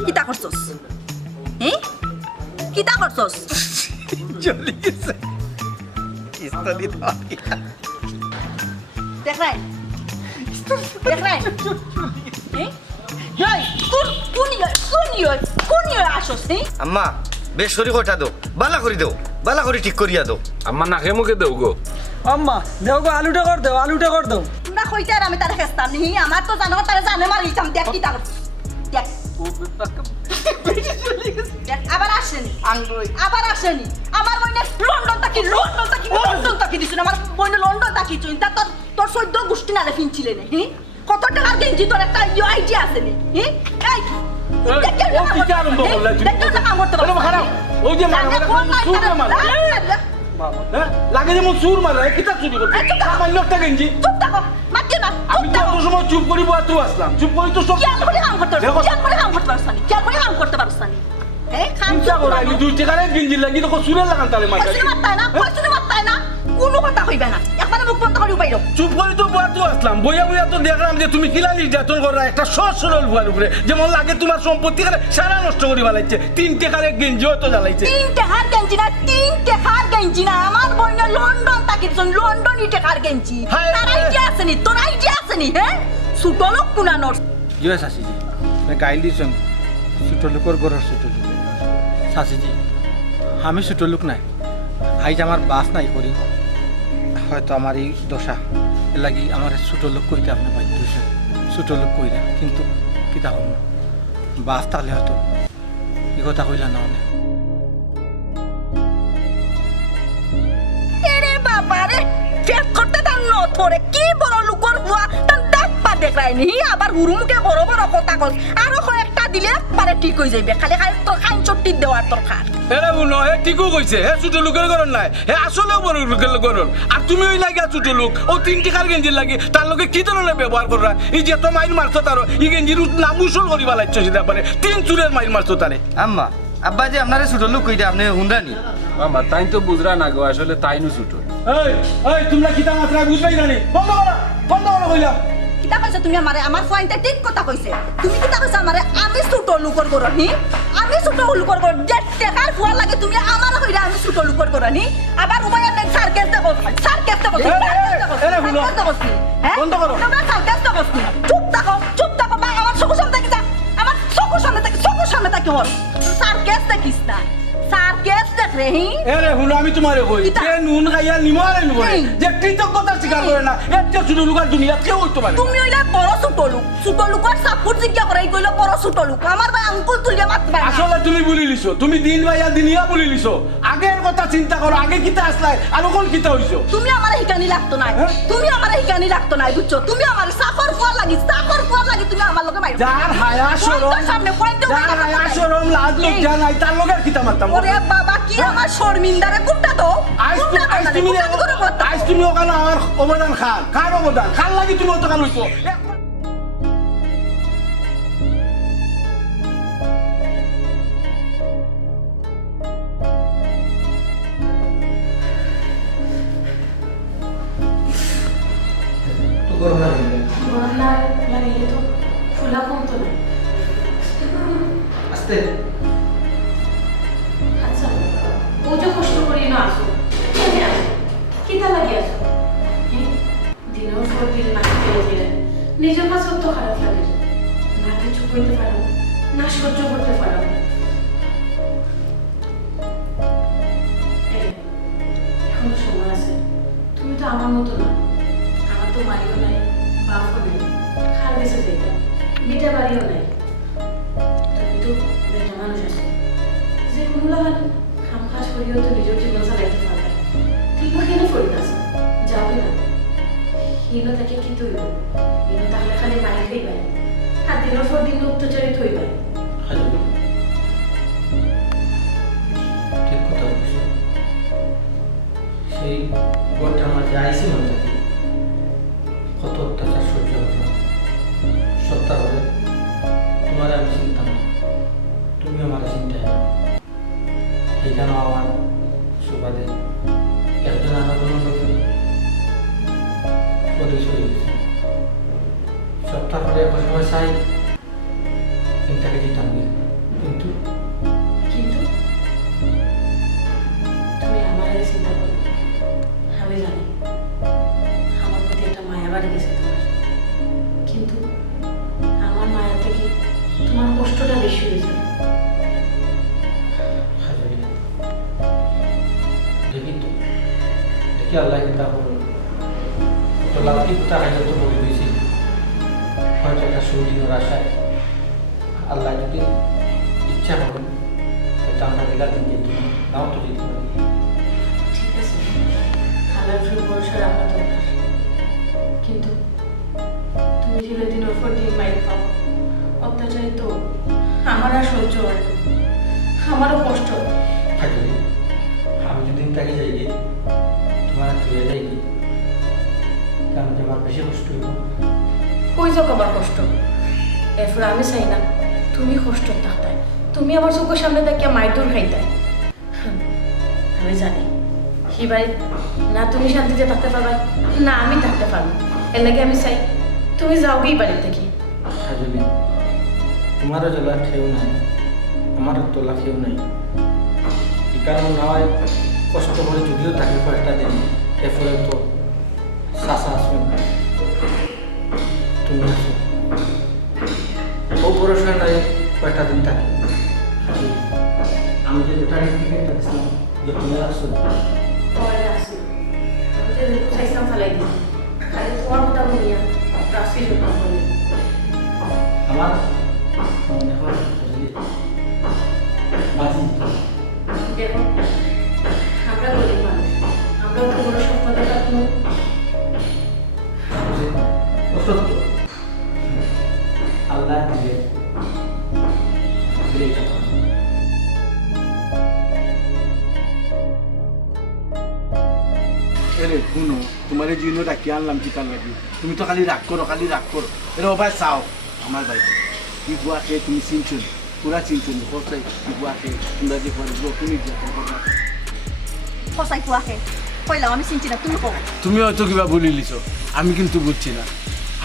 কিতা করছস হ্যাঁ কিতা করছস চলে গেছে কিস্তা দিতে দেখ রাই হ্যাঁ জয় কোন আসস হ্যাঁ আম্মা বেশ করে কটা দাও বালা করে দাও বালা করে ঠিক করিয়া দাও আমার নাকে মুখে দেও গো আম্মা দেও গো আলুটা কর দাও তোমরা কইতে আর আমি তারা খেস্তাম নি আমার তো জানো তারা জানে মারিতাম দেখ কিতা করছস দেখ দেখ আবার আসেনি আবার আসেনি আমার বইনে লন্ডন তাকি দিছিল আমার বইনে লন্ডন তাকি চিন্তা তোর 14 গোষ্ঠী নালে ফিনছিলে নে হ্যাঁ কত টাকার গেঞ্জি তোর একটা আইডিয়া আছে নি হ্যাঁ এই ও কি আরম্ভ করলা তুমি খারাপ ওই যে লাগে যেমন সুর মারা কিতা চুরি করতে আমার লোকটা গেঞ্জি চুপ থাকো মাতিও না আমি তো অত সময় চুপ করি বাতু আসলাম চুপ করি তো সব কেন করে কাম করতে পারছ না এই খান চিন্তা করে আমি 2 টাকার গেঞ্জি লাগি তো সুরে লাগান তালে মাথা কইছিস মাত্তায় না কোনো কথা কইবে না একবারে মুখ বন্ধ করে উপাইরো চুপ করি তো বাতু আসলাম বইয়া তো দেখলাম যে তুমি কিলা নির্যাতন করা একটা সরল ভুয়ার উপরে যেমন লাগে তোমার সম্পত্তি করে সারা নষ্ট করে ফেলাইছে 3 টাকার গেঞ্জিও তো জ্বালাইছে 3 টাকার গেঞ্জি না আমার বইনে লন্ডন তাকিছন লন্ডন টাকার গেঞ্জি তার আইডিয়া আছে নি তোর আইডিয়া আছে নি হ্যাঁ ছোট লোক কুনানোর জয় শাশিজি গাইল দিয়েছেন ছোট লোকের গড়ের ছোট লোক শাশিজি আমি ছোট লোক নাই আইজ আমার বাস নাই করি হয়তো আমার এই দশা এর লাগি আমার ছোট লোক কইতে আপনি বাধ্য হয়েছেন ছোট লোক কইরা কিন্তু কিতা হল না বাস তাহলে হয়তো এই কথা কইলা না অনেক এরে বাবা রে চেক করতে তার নথরে কি বড় লোকর হুয়া তার দাপ্পা দেখায়নি আবার হুরুমুকে বড় বড় কথা কস আরো কয়েকটা দিলে একবারে ঠিক হয়ে যাইবে খালি খালি তোর খান চট্টি দেওয়ার তোর খান এরে বুনো হে ঠিকও কইছে হে ছোট লোকের গরম নাই হে আসলেও বড় লোকের গরম আর তুমি ওই লাগে ছোট লোক ও 3 টাকার গেঞ্জির লাগে তার লগে কি ধরনের ব্যবহার করা এই যে তো মাইল মারছো তার এই গেঞ্জির নাম উসল করিবা লাগছো সেটা পারে 3 চুরের মাইল মারছো তারে আম্মা আব্বা যে আপনারে ছোট লোক কইতে আপনি হুন্ডানি মামা তাই তো বুঝরা না গো আসলে তাইনু ছোট এই এই তোমরা কিতা মাত্রা বুঝবাই জানি বন্ধ করো কইলাম কিতা কইছো তুমি আমারে আমার পয়েন্টে ঠিক কথা কইছে তুমি কিতা কইছো আমারে আমি ছোট লোকর গরনি আমি ছোট লোকর গর যে টাকার ফুয়া লাগে তুমি আমার কইরা আমি ছোট লোকর গরনি আবার উমায়া নেন সার্কেস দেখো সার্কেস দেখো এরে হুলো বন্ধ করো তোমরা সার্কেস দেখো চুপ থাকো বা আমার চোখের সামনে থেকে আমার চোখের সামনে থেকে হল সার্কেস দেখিস না সার্কেস দেখ রে হি এরে হুলো আমি তোমারে কই কিতা? যে নুন খাইয়া নিমরে নিমরে হুম। যে কৃতজ্ঞতা স্বীকার করে না এর যে ছোট লোক আর দুনিয়া কেউ হইতে পারে তুমি হইলে বড় ছোট লোক আর সাপোর্ট জিজ্ঞা করে এই কইলো বড় ছোট লোক আমার ভাই আঙ্কুল তুলিয়া মাতবা না আসলে তুমি বলি লিছো তুমি দিন ভাইয়া দিনিয়া বলি লিছো আগের কথা চিন্তা করো আগে কিতা আসলাই আর কোন কিতা হইছো তুমি আমার হিকানি লাগতো না হ্যাঁ? তুমি আমার হিকানি লাগতো না বুঝছো তুমি আমার সাফর ফুয়া লাগি তুমি আমার লগে মাইরো যার হায়া শরম সামনে পয়েন্ট যার হায়া শরম লাজ লজ্জা নাই তার লগে আর কিতা মারতাম ওরে বাবা কি আমার শর্মিন্দারে গুটটা দাও আজ তুমি ওখানে আমার অবদান খান অবদান খান লাগি তুমি অত খান হইছো তো গরম লাগে গরম না লাগলে তো ফুলা কমতো না আস্তে আচ্ছা ও যে কষ্ট করি না আসো কিতা লাগে আসো দিনের পর দিন না খেয়ে গেলে নিজের কাছে তো খারাপ লাগে না কিছু করতে পারো না সহ্য করতে পারো এখন সময় আছে তুমি তো আমার মতো না আমার তো মাইও নাই বাপও নেই খাল বেঁচে যেতাম বিটা বাড়িও নাই তুমি তো বেটা মানুষ আছো যে কোনো লাগান খাম খাস করিও তো নিজের জীবন চালাইতে পারবে তুই বা কেন করি না যাবে না হিনো তাকে কি তুই হিনো তাহলে খালি মাই খাইবাই আর দিনের পর দিন অত্যাচারিত হইবাই ঠিক কথা বলছো সেই ঘরটার মাঝে আইসি মনে থাকি কত অত্যাচার সহ্য হতো সত্তা হবে তোমার আমি চিন্তা না তুমি আমার চিন্তায় না এখানে আমার সুবাদে একজন আনাদন লোকের প্রদেশ হয়ে গেছে সপ্তাহ পরে এক সময় চাই চিন্তাকে যেতাম কিন্তু কিন্তু তুমি আমার আগে চিন্তা করো আমি জানি আমার প্রতি একটা মায়া বাড়ি গেছে তোমার কিন্তু আমার মায়া থেকে তোমার কষ্টটা বেশি হয়েছে দেখি তো দেখি আল্লাহ কিতা হলো তো লাভটি কোথা খাইলে তো বলে দিয়েছি হয়তো একটা সুদিনের আশায় আল্লাহ যদি ইচ্ছা করেন হয়তো আমরা দেখা দিন যেতে নাও তো যেতে পারি ঠিক আছে আল্লাহর উপর ভরসা রাখা দরকার কিন্তু তুমি যে দিনের পর দিন মাইর পাও অত্যাচারিত আমার আর সহ্য হয় না। আমারও কষ্ট হয়। থাকে আমি যদি তাকে যাই গিয়ে তোমার ফিরে যাই গিয়ে কারণ যে আমার বেশি কষ্ট হইব কই যাক আমার কষ্ট এরপর আমি চাই না তুমি কষ্ট থাকতে তুমি আমার চোখের সামনে দেখিয়া মাইদুর খাইতে আমি জানি সেই বাড়ি না তুমি শান্তিতে থাকতে পারবে না আমি থাকতে পারবো এর লাগে আমি চাই তুমি যাও গিয়ে বাড়ি থেকে সাজলি তোমারও জ্বলা খেয়েও নাই আমারও তোলা খেয়েও নাই এই কারণে না হয় কষ্ট করে যদিও থাকি কয়েকটা দিন এরপরে তো চাষা আসবেন তুমি আসো ও ভরসা নাই কয়েকটা দিন থাকি আমি যে টাকা টিকিট রাখছিলাম যে তুমি আসো পরে আসি আমি যে চাইছিলাম ফেলাই দিই খালি তোমার কথা বলিয়া রাশি জমা করি আমার মনে হয় বুঝলি বাজি দেখো আমরা গরিব মানুষ আমরা অত বড় স্বপ্ন দেখা কোনো সত্য আল্লাহ দিলে দিলে এটা এরে শুনো তোমার এই জন্য ডাকি আনলাম কি তার লাগি তুমি তো খালি রাগ করো এরে ওবাই চাও আমার ভাই কি বুয়াকে তুমি চিনছো পুরা চিনছো কোথায় কি বুয়াকে তোমরা যে করে তুমি সঁচাই কোৱাকে কইলাম আমি চিনছি না তুমি কও তুমি হয়তো কিবা বলে লিছো আমি কিন্তু বুঝছি না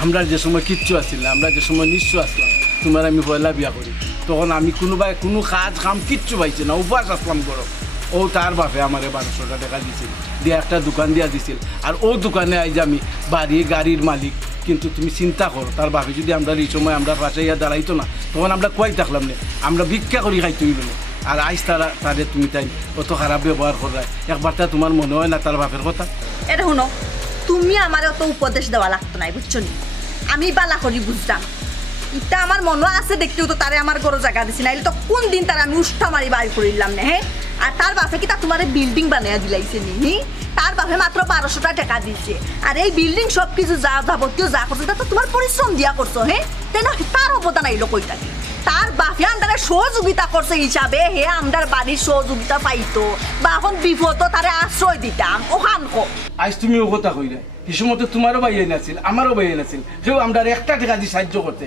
আমরা যে সময় কিচ্ছু আসছিল না আমরা যে সময় নিশ্চয় আসলাম তোমার আমি পয়লা বিয়া করি তখন আমি কোনো কাজ কাম কিচ্ছু পাইছি না উপবাস আসলাম করো ও তার বাপে আমার 1200 টাকা দিছিল দিয়ে একটা দোকান দিয়া দিছিল আর ও দোকানে আইজ আমি বাড়ি গাড়ির মালিক কিন্তু তুমি চিন্তা করো তার বাপে যদি আমরা এই সময় আমরা পাশে ইয়া দাঁড়াইতো না তখন আমরা কই থাকলাম না আমরা ভিক্ষা করি খাইতে হইল না আর আইস তারে তুমি তাই অত খারাপ ব্যবহার করায় একবার তা তোমার মনে হয় না তার বাপের কথা এটা শুনো তুমি আমার অত উপদেশ দেওয়া লাগতো না বুঝছো নি আমি বালা করি বুঝতাম ইটা আমার মনে আছে দেখতেও তো তারে আমার গরো জায়গা দিছি নাইলে তো কোন দিন তারা আমি উষ্টা মারি বাড়ি করিলাম না হ্যাঁ আর তার বাপে কি তা তোমার বিল্ডিং বানিয়ে দিলাইছে নি তার বাপে মাত্র 1200 টাকা দিচ্ছে আর এই বিল্ডিং সব কিছু যা যাবতীয় যা করছো তা তো তোমার পরিশ্রম দিয়া করছো হ্যাঁ তেন তার অবদান আইলো কইটাকে তার বাপে আমাদের সহযোগিতা করছে হিসাবে হে আমাদের বাড়ির সহযোগিতা পাইতো বা এখন বিপদ তারে আশ্রয় দিতাম ওখান কো আজ তুমি ও কথা কইলে কিছু মতো তোমারও বাইয়ে নাছিল আমারও বাইয়ে নাছিল কেউ আমরা একটা টাকা দিয়ে সাহায্য করতে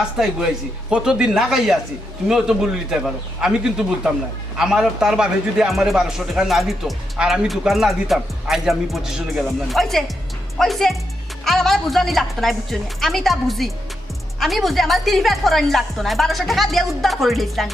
রাস্তায় ঘুরাইছি কতদিন না গাইয়া আছি তুমিও তো বলে দিতে পারো আমি কিন্তু বলতাম না আমার তার বাপে যদি আমার 1200 টাকা না দিত আর আমি দোকান না দিতাম আজ আমি পজিশনে গেলাম না ওইছে আর আমার বুঝানি লাগতো না বুঝছো আমি তা বুঝি আমার 30 করানি লাগতো না 1200 টাকা দিয়ে উদ্ধার করে দিয়েছিলাম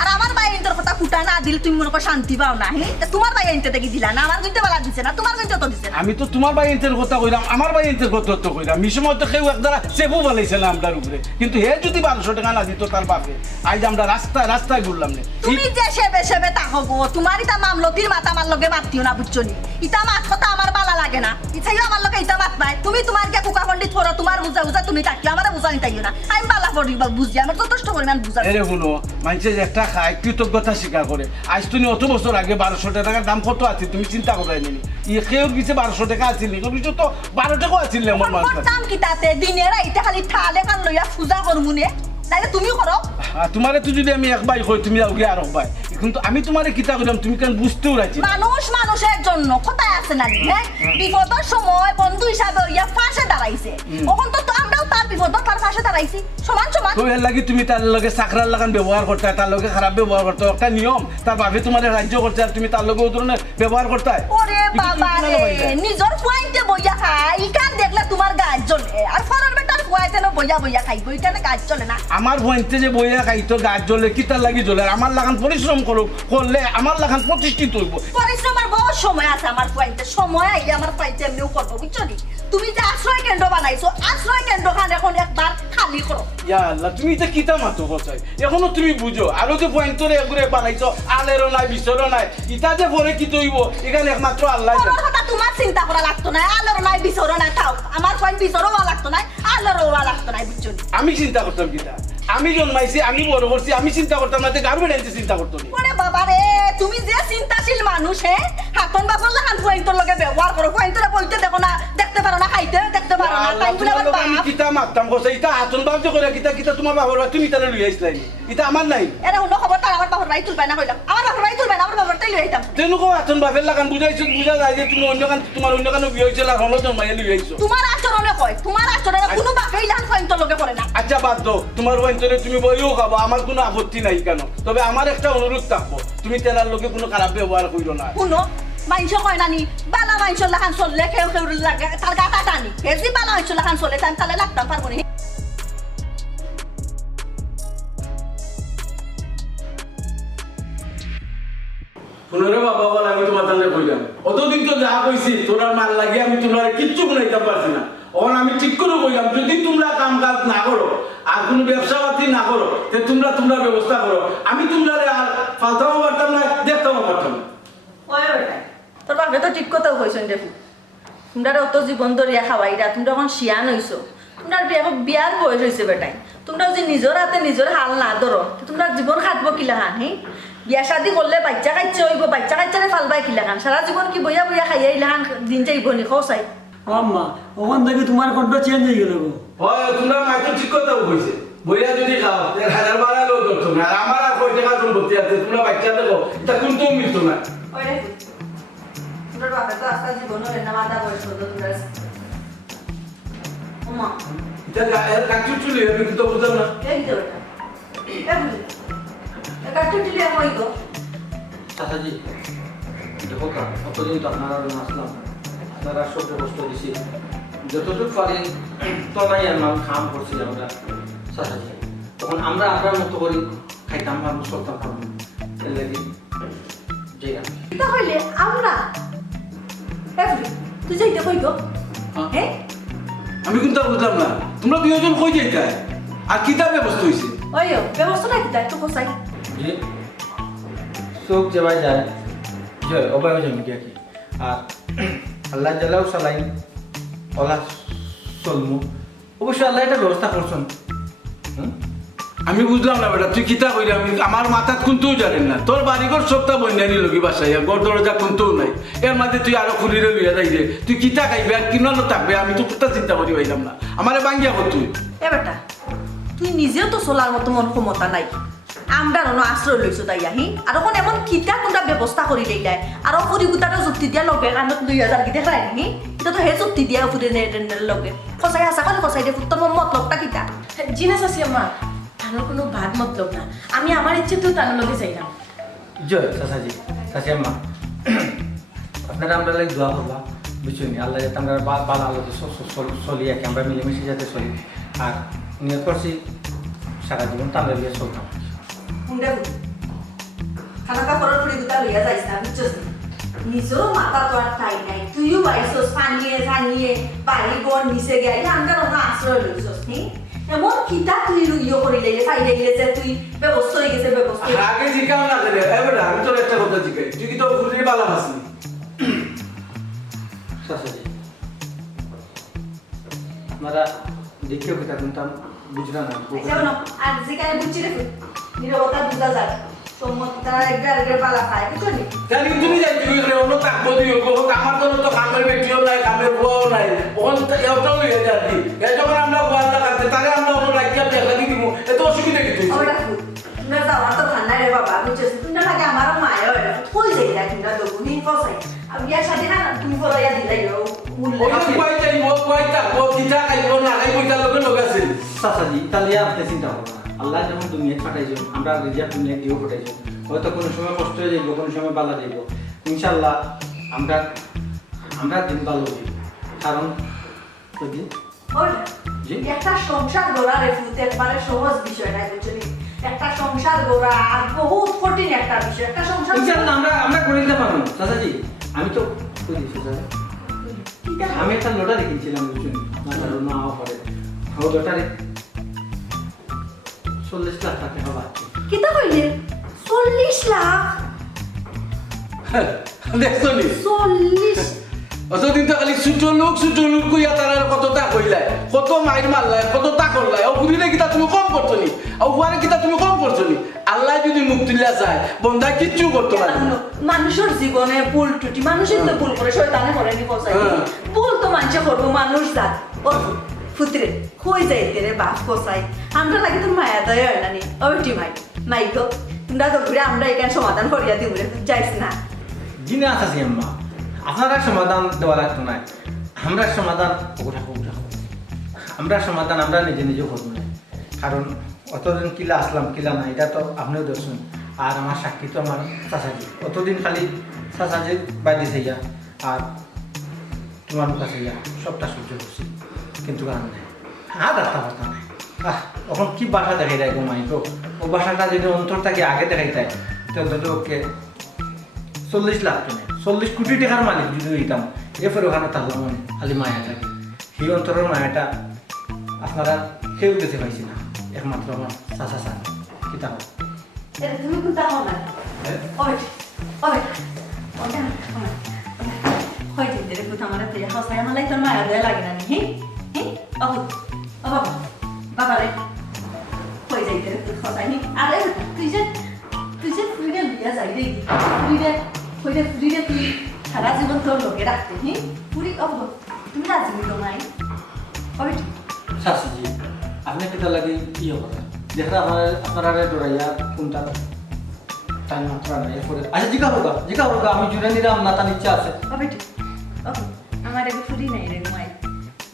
আর আমার ভাই তোর কথা ফুটা না দিলে তুমি মনে করো শান্তি পাও না তোমার ভাই আনতে দেখি দিলা না আমার কিন্তু বলা দিছে না তোমার কিন্তু তো দিছে না আমি তো তোমার ভাই এন্তের কথা কইলাম আমার ভাই এন্তের কথা তো কইলাম মিসময় তো কেউ একদারা সেবু বলাইছে না আমরার উপরে কিন্তু হে যদি 1200 টাকা না দিত তার বাপে আজ আমরা রাস্তায় ঘুরলাম না তুমি যে সেবে তাহো গো তোমারই তা মামলতির মাথা আমার লগে মাতিও না বুঝছো নি ইটা মাত কথা আমার বালা লাগে না ইছাইও আমার লগে ইটা মাত পায় তুমি তোমার কে কুকা পণ্ডিত করো তোমার বুঝা তুমি তাকি আমারে বুঝানি তাইও না আমি বালা পড়ি বুঝি আমার যথেষ্ট পরিমাণ বুঝা এরে শুনো মানুষে যে একটা খায় কৃতজ্ঞতা স্বীকার করে আজ তুমি অত বছর আগে 1200 টাকার দাম কত আছে তুমি চিন্তা করাই নি কেউ কিছু 1200 টাকা আছিল নি কিছু তো 12 টাকাও আছিল আমার মানুষ দাম কি তাতে দিনে রাইতে খালি ঠালে কান লইয়া পূজা করমুনে তাইলে তুমি করো তোমারে তো যদি আমি একবার কই তুমি যাও গিয়ে আর একবার কিন্তু আমি তোমারে কিতা কইলাম তুমি কেন বুঝতেও রাজি মানুষের জন্য কোথায় আছে না হ্যাঁ বিপদের সময় বন্ধু হিসাবে ইয়া পাশে দাঁড়াইছে এখন তো আমরাও তার বিপদ তার পাশে দাঁড়াইছি সমান তো এর লাগি তুমি তার লগে চাকরার লাগান ব্যবহার করতে তার লগে খারাপ ব্যবহার করতে একটা নিয়ম তার ভাবে তোমারে রাজ্য করতে আর তুমি তার লগে ও ধরনের ব্যবহার করতে ওরে বাবা রে নিজর পয়েন্টে বইয়া খাই ইকান দেখলে তোমার গাছ জ্বলে আর ফরার বেটার পয়েন্টে না বইয়া খাইবো ইকানে গাছ চলে না আমার পয়েন্টে যে বইয়া খাইতো গাছ জ্বলে কি তার লাগি জ্বলে আমার লাগান পরিশ্রম করলে আমার লাগান প্রতিষ্ঠিত হইব পরিশ্রমের বহুত সময় আছে আমার পয়েন্টে সময় আই আমার পয়েন্টে এমনিও করবো বুঝছো নি তুমি যে আশ্রয় কেন্দ্র বানাইছো আশ্রয় কেন্দ্র খান এখন একবার খালি করো ইয়া আল্লাহ তুমি এটা কিতা মাতো বসাই এখনো তুমি বুঝো আরো যে পয়েন্টরে এগুরে বানাইছো আলেরও নাই বিচরও নাই ইটা যে পরে কি তৈব এখানে একমাত্র আল্লাহ জানে কথা তোমার চিন্তা করা লাগতো না আলেরও নাই বিচরও নাই থাও আমার পয়েন্ট বিচরও লাগতো না আলেরও লাগতো না বুঝছো নি আমি চিন্তা করতাম কিতা আমি জন্মাইছি আমি বড় করছি আমি চিন্তা করতাম না গার্মেন্টে চিন্তা করতো ওরে বাবা রে তুমি যে চিন্তাশীল মানুষ হে হাতন বাপন লাগান পয়েন্টর লগে ব্যবহার করো পয়েন্টরে বলতে দেখো না দেখতে পারো না খাইতে দেখতে পারো না তাই বলে আবার আমি কিতা মারতাম কইছে এটা আতন বাপ যে করে কিতা তোমার বাবার তুমি তারে লই আইছলাই এটা আমার নাই এরা অন্য খবর তার আমার বাবার বাড়ি তুলবে না কইলাম আমার বাবার বাড়ি তুলবে না আমার বাবার তাই লই আইতাম তেনু কো আতন বাপের লাগান বুঝা যায় যে তুমি অন্য কান তোমার অন্য কান বিয়ে হইছে লাগান হলো জন্মাই লই আইছো তোমার আচরণে কয় তোমার আচরণে কোনো বাপেই লাগান পয়েন্টর লগে করে না আচ্ছা বাদ দাও তোমার পয়েন্টরে তুমি বইও খাবো আমার কোনো আপত্তি নাই কেন তবে আমার একটা অনুরোধ থাকবো তুমি তেনার লোকে কোনো খারাপ ব্যবহার কইরো না শুনো মাইনস কয় নানি বালা মাইনসর লাগান চললে কেউ লাগে তার গাটা টানি এজি বালা মাইনসর লাগান চলে তাহলে লাগতাম পারবো না শুনরে বাবা বল আমি তোমার তাহলে কইলাম অতদিন তো যা কইছি তোরার মাল লাগি আমি তোমার কিচ্ছু বানাইতে পারছি না এখন আমি ঠিক করে কইলাম যদি তোমরা কাম কাজ না করো আর কোনো ব্যবসা পাতি না করো তে তোমরা ব্যবস্থা করো আমি তোমরা আর ফালতাও পারতাম না দেখতেও পারতাম না তোর বাপে তো ঠিক কথাও কইছেন দেখু তোমরা অত জীবন ধরিয়া খাওয়াইরা তোমরা এখন শিয়ান হইছো, তোমরা বিয়ার বয়স হয়েছে বেটাই, তোমরা যে নিজের হাতে নিজের হাল না ধরো তোমরা জীবন খাটবো কিলা খান? হে বিয়া শাদি করলে বাচ্চা কাচ্চা হইব, বাচ্চা কাচ্চারে ফালবাই কিলা খান? সারা জীবন কি বইয়া বইয়া খাইয়া ইলা খান দিন যাইব নি খসাই? আম্মা ওখান থেকে তোমার কণ্ঠ চেঞ্জ হয়ে গেল গো। হয় তোমরা মাইতো ঠিক কথা কইছে, বইয়া যদি খাও 1000 বাড়ালেও ধরতো না। আর আমার আর কয় টাকা সম্পত্তি আছে, তোমরা বাচ্চা দেখো এটা কোন তো মৃত্যু না। ওই রে তোমরা বাপে তো আস্তা জীবন হলে না মাথা বয়স হতো তোমরা। ওমা এটা এর কাটু চুলি আমি কিন্তু বুঝলাম না। এই তো এটা এ বুঝি এটা টুটলি আমি গো। চাচাজি দেখো কা কতদিন তো আপনারা আসলাম, আপনারা সব ব্যবস্থা দিছি, যতটুকু পারি তলাই আমরা কাম করছি আমরা চাচাজি। তখন আমরা আপনার মতো করি খাইতাম আর চলতাম পারবো এর লাগি যে এটা হইলে আমরা এ বুঝি তুই যাইতে কই গো? হ্যাঁ আমি কিন্তু আর বুঝলাম না, তোমরা দুইজন কই যাইতা আর কিতা ব্যবস্থা হইছে? ওইও ব্যবস্থাটা কি তাই তো কোসাই? যে চোখ যেবাই যায় যে অবায় যাবে কি আর আল্লাহ জ্বালাও চালাই ওলা চলমু, অবশ্যই আল্লাহ একটা ব্যবস্থা করছেন। আমি বুঝলাম না বেটা, তুই কিতা কইরা? আমি আমার মাথাত কোনটাও জানেন না। তোর বাড়িঘর সবটা বন্যানি লগি বাসাইয়া, ঘর দরজা কোনটাও নাই, এর মাঝে তুই আরো খুলিরে লইয়া যাই রে। তুই কিতা খাইবে আর কিনানো থাকবে আমি তো কোথা চিন্তা করি পাইলাম না। আমারে বাঙ্গিয়া কর তুই। এ বেটা তুই নিজেও তো চলার মতো মন ক্ষমতা নাই, আমরা অন্য আশ্রয় লইছো তাই আহি আর এখন এমন কিতা কোনটা ব্যবস্থা করি দেয় আর পরিগুতারও যুক্তি দিয়া লগে কারণ 2000 কি দেখাই নি এটা তো হে যুক্তি দিয়া ফুটে নেটের লগে কসাই হাসা করে কসাই দে ফুটর মতলবটা কিতা? জিনাস আছে আম্মা, তানোর কোনো ভাত মতলব না, আমি আমার ইচ্ছে তো তানোর লগে যাইলাম। জয় চাচাজি চাচি আম্মা, আপনারা আমরা লাইক দোয়া করবা বুঝছেন, আল্লাহ যাতে আমরা বালা আল্লাহ চলি আর কি আমরা মিলেমিশে যাতে চলি, আর নিয়োগ করছি সারা জীবন তো আমরা লিয়ে চলতাম। মুন্ডে খানা কাপড়ের পরিগুতা লইয়া যাইস না বুঝছস? নিজেরও মাথা তো আর ঠাই নাই, তুইও বাইছস পানিয়ে জানিয়ে বাড়ি ঘর নিচে গিয়ে আমরা অন্য আশ্রয় লইছস নি এমন কিতা তুই ইয়ে করিলে ফাইলে যে তুই ব্যবস্থা হয়ে গেছে ব্যবস্থা আগে জিজ্ঞাও না করে এবার আমি তোর একটা কথা জিজ্ঞাই, তুই কি তো খুলির বালা আসলি? চাচাজি আপনারা দেখিও কিতা কিন্তু বুঝলা না যেমন আর যেখানে বুঝছি রে নিরবতা বুঝা যায় সম্মতটা একবার পালা খায় বুঝছো নি? জানি তুমি যাই তুমি করে অন্য থাকবো দিও গো, আমার জন্য তো কামের বেটিও নাই, কামের বুয়াও নাই, ওখান এটাও হয়ে যাচ্ছি। এই যখন আমরা বুয়া লাগাতে তাহলে আমরা ওখানে রাখিয়া দেখা দিব, এত অসুবিধা কি তুই? ওটা তোমরা যাওয়া তো ঠান্ডা রে বাবা বুঝছো? তোমরা লাগে আমার মায়ের কই যাই না তোমরা দেবো নি কসাই আর বিয়ার সাথে না তুমি পড়াইয়া দিলাই মূল্য ওই কই যাই ও কই থাকবো কিটা খাইবো না খাইবো তার লগে লগে আছে। চাচাজি তাহলে আপনি চিন্তা করবেন না, আল্লাহ যেমন দুনিয়া পাঠাইছেন আমরা রিজার্ভ দুনিয়া দিয়েও পাঠাইছেন, হয়তো কোনো সময় কষ্ট হয়ে যাইব কোনো সময় বালা যাইব, ইনশাল্লাহ আমরা দিন ভালো হইব। কারণ বুঝলি জি? একটা সংসার গড়া রে ফুতে একবারে সহজ বিষয় নাই বুঝছো নি? একটা সংসার গড়া বহুত কঠিন একটা বিষয়, একটা সংসার ইনশাল্লাহ আমরা করে দিতে পারবো চাচাজি। আমি তো কই দিছি স্যার, আমি একটা লটারি কিনছিলাম বুঝছেন, মাথার না পরে ও লটারি 40 লাখ টাকা হবে। কিতা কইলে 40 লাখ? দেখছো নি 40 অতদিন তো খালি ছোট লোক কইয়া তারা কতটা কইলাই, কত মাইর মারলাই, কতটা করলাই, ও ঘুরিলে কিতা তুমি কম করছো নি, ও হুয়ারে কিতা তুমি কম করছো নি? আল্লাহ যদি মুখ তুলিয়া চায় বন্ধা কিচ্ছু করতে পারে না। মানুষের জীবনে ভুল টুটি মানুষই তো ভুল করে, শয়তানে করে নি কসাই ভুল তো মানুষে করবো, মানুষ জাত ও ফুতরে কই যাইতে রে বাপ কসাই আমরা লাগে তোর মায়া দয়া হয় না নি ওইটি মাই গো তোমরা তো ঘুরে আমরা এখানে সমাধান করিয়া দিব রে যাইস না জিনা আছে আম্মা, আপনারা সমাধান দেওয়া লাগতো না, আমরা সমাধান আমরা নিজে করবো না। কারণ অতদিন কিলা আসলাম কিলা না এটা তো আপনিও দেখছেন, আর আমার সাক্ষী তো আমার চাচাজি, অতদিন খালি চাচাজির বাইরে যাইয়া আর তোমার কাছে যাইয়া সবটা সহ্য করছি, কিন্তু গান নাই আর রাস্তা বার্তা নাই। এখন কি বাসা দেখাই দেয় ঘুমাই তো, ও বাসাটা যদি অন্তর থেকে আগে দেখাই দেয় তো ওকে 40 লাখ টাকা 40 কোটি টাকার মালিক যদি হইতাম এরপরে ওখানে থাকলাম খালি মায়া থাকে, সেই অন্তরের মায়াটা আপনারা কেউ দিতে পাইছি না, একমাত্র আমার চাচা চান কিতা হোক। তুমি কোনটা হও না ওই ওই ওই হয় যেতে রে পুত আমার তুই হাসায় আমার তোর মায়া দয়া লাগে না নি হ্যাঁ ও বাবা বাবা রে হয় যাইতে রে পুত হাসায় নি আরে তুই যে ফুরিরে লিয়া যাই রে ফুরিরে তুই সারা জীবন তোর লোকে রাখতে হ্যাঁ পুরি ও তুমি রাজি হইলো নাই ওই শাশুজি আপনি কিতা লাগে কি হবে দেখা আপনারা ডরাইয়া কোনটা টাইম মাত্রা নাই এরপরে আচ্ছা জিকা হোক আমি জুড়ে নিলাম না তার ইচ্ছা আছে ও বেটি ও আমার এগে ফুরি নাই রে মাই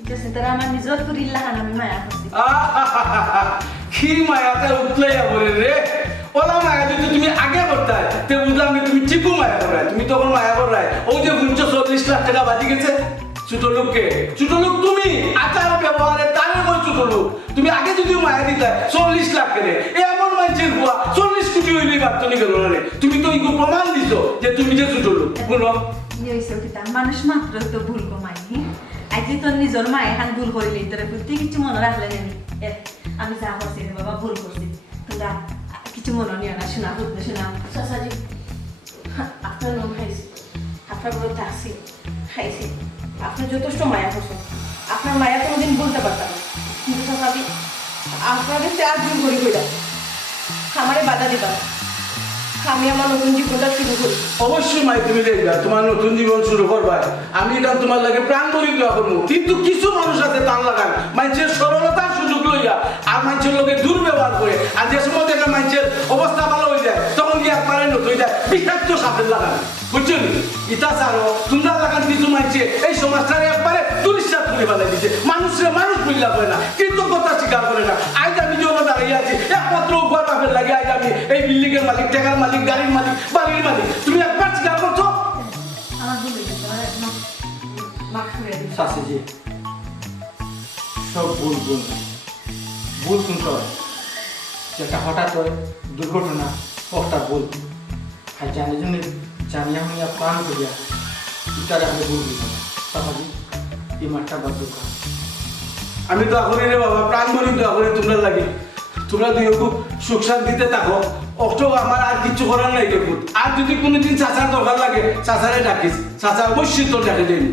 যেসে তোরা আমার নিজর ফুরি লাগান আমি মায়া করছি কি মায়াতে উঠলে বলে রে ওলা মায়া যদি তুমি আগে করতে তে বুঝলাম কি তুমি ঠিকও মায়া করায় তুমি তখন মায়া করায় ও যে 40 লাখ টাকা বাজি গেছে ছোট লোককে ছোট লোক তুমি আচার ব্যবহারে তারে কই ছোট লোক তুমি আগে যদি মায়া দিতে 40 লাখ করে এমন মানুষের বুয়া 40 কোটি হইলে বার্তনি গেল না রে তুমি তো ইগো প্রমাণ দিছো যে তুমি যে ছোট লোক বলো ইয়ে হইছে ওটা মানুষ মাত্র তো ভুল কমাই আজ যে তোর নিজর মা এখন ভুল করিলি তোর প্রতি কিছু মনে রাখলে জানি আমি যা করছি রে বাবা ভুল করছি তোমরা কিছু মনে নিও না শোনা বুঝতে শোনা চাচাজি আপনার লোক খাইছি আপনার বড় থাকছি খাইছি আপনি যথেষ্ট মায়া করছেন আপনার মায়া কোনোদিন বলতে পারতাম না কিন্তু চাচাজি আপনাদের চার দিন করি কইরা আমারে বাধা দিবা আমি আমার নতুন জীবনটা শুরু করি অবশ্যই মাই তুমি দেখবা তোমার নতুন জীবন শুরু করবা আমি এটা তোমার লাগে প্রাণ ভরি দোয়া করবো কিন্তু কিছু মানুষ আছে টান লাগান মানুষের সরলতার সুযোগ লইয়া আর মানুষের লোকে দুর্ব্যবহার করে আর যে সময় দেখে মানুষের অবস্থা ভালো হয়ে যায় তখন গিয়ে একবারে নতুন হয়ে যায় বিষাক্ত সাপের লাগান বুঝছো নি ইতা ছাড়ো তোমরা লাগান কিছু মানুষে এই সমাজটারে একবারে দুরিশ্বাস করে ফেলাই দিচ্ছে মানুষের মানুষ বুঝলা করে না কৃতজ্ঞতা স্বীকার করে না আজ আমি জন্য দাঁড়িয়ে আছি একমাত্র উপর বাপের লাগে আজ আমি এই বিল্ডিং এর মালিক টাকার মালিক গাড়ির মালিক বাড়ির মালিক তুমি একবার স্বীকার করছো আমার ভুল হয়ে গেছে আমার একদম মাফ করে দিন শাশুজি সব ভুল কিন্তু হয় যেটা হঠাৎ হয় দুর্ঘটনা একটা ভুল আর জানি আমি প্রাণ করিয়া ইটারে আমি ভুল দিলাম শাশুজি এই মাঠটা বাদ দোকান আমি তো করি রে বাবা প্রাণ ভরি দোয়া করি তোমরা লাগে তোমরা দুই খুব সুখ শান্তিতে থাকো অষ্ট আমার আর কিছু করার নাই দেখুন আর যদি কোনোদিন চাচার দরকার লাগে চাচারে ডাকিস চাচা অবশ্যই তোর ডাকে দেয়নি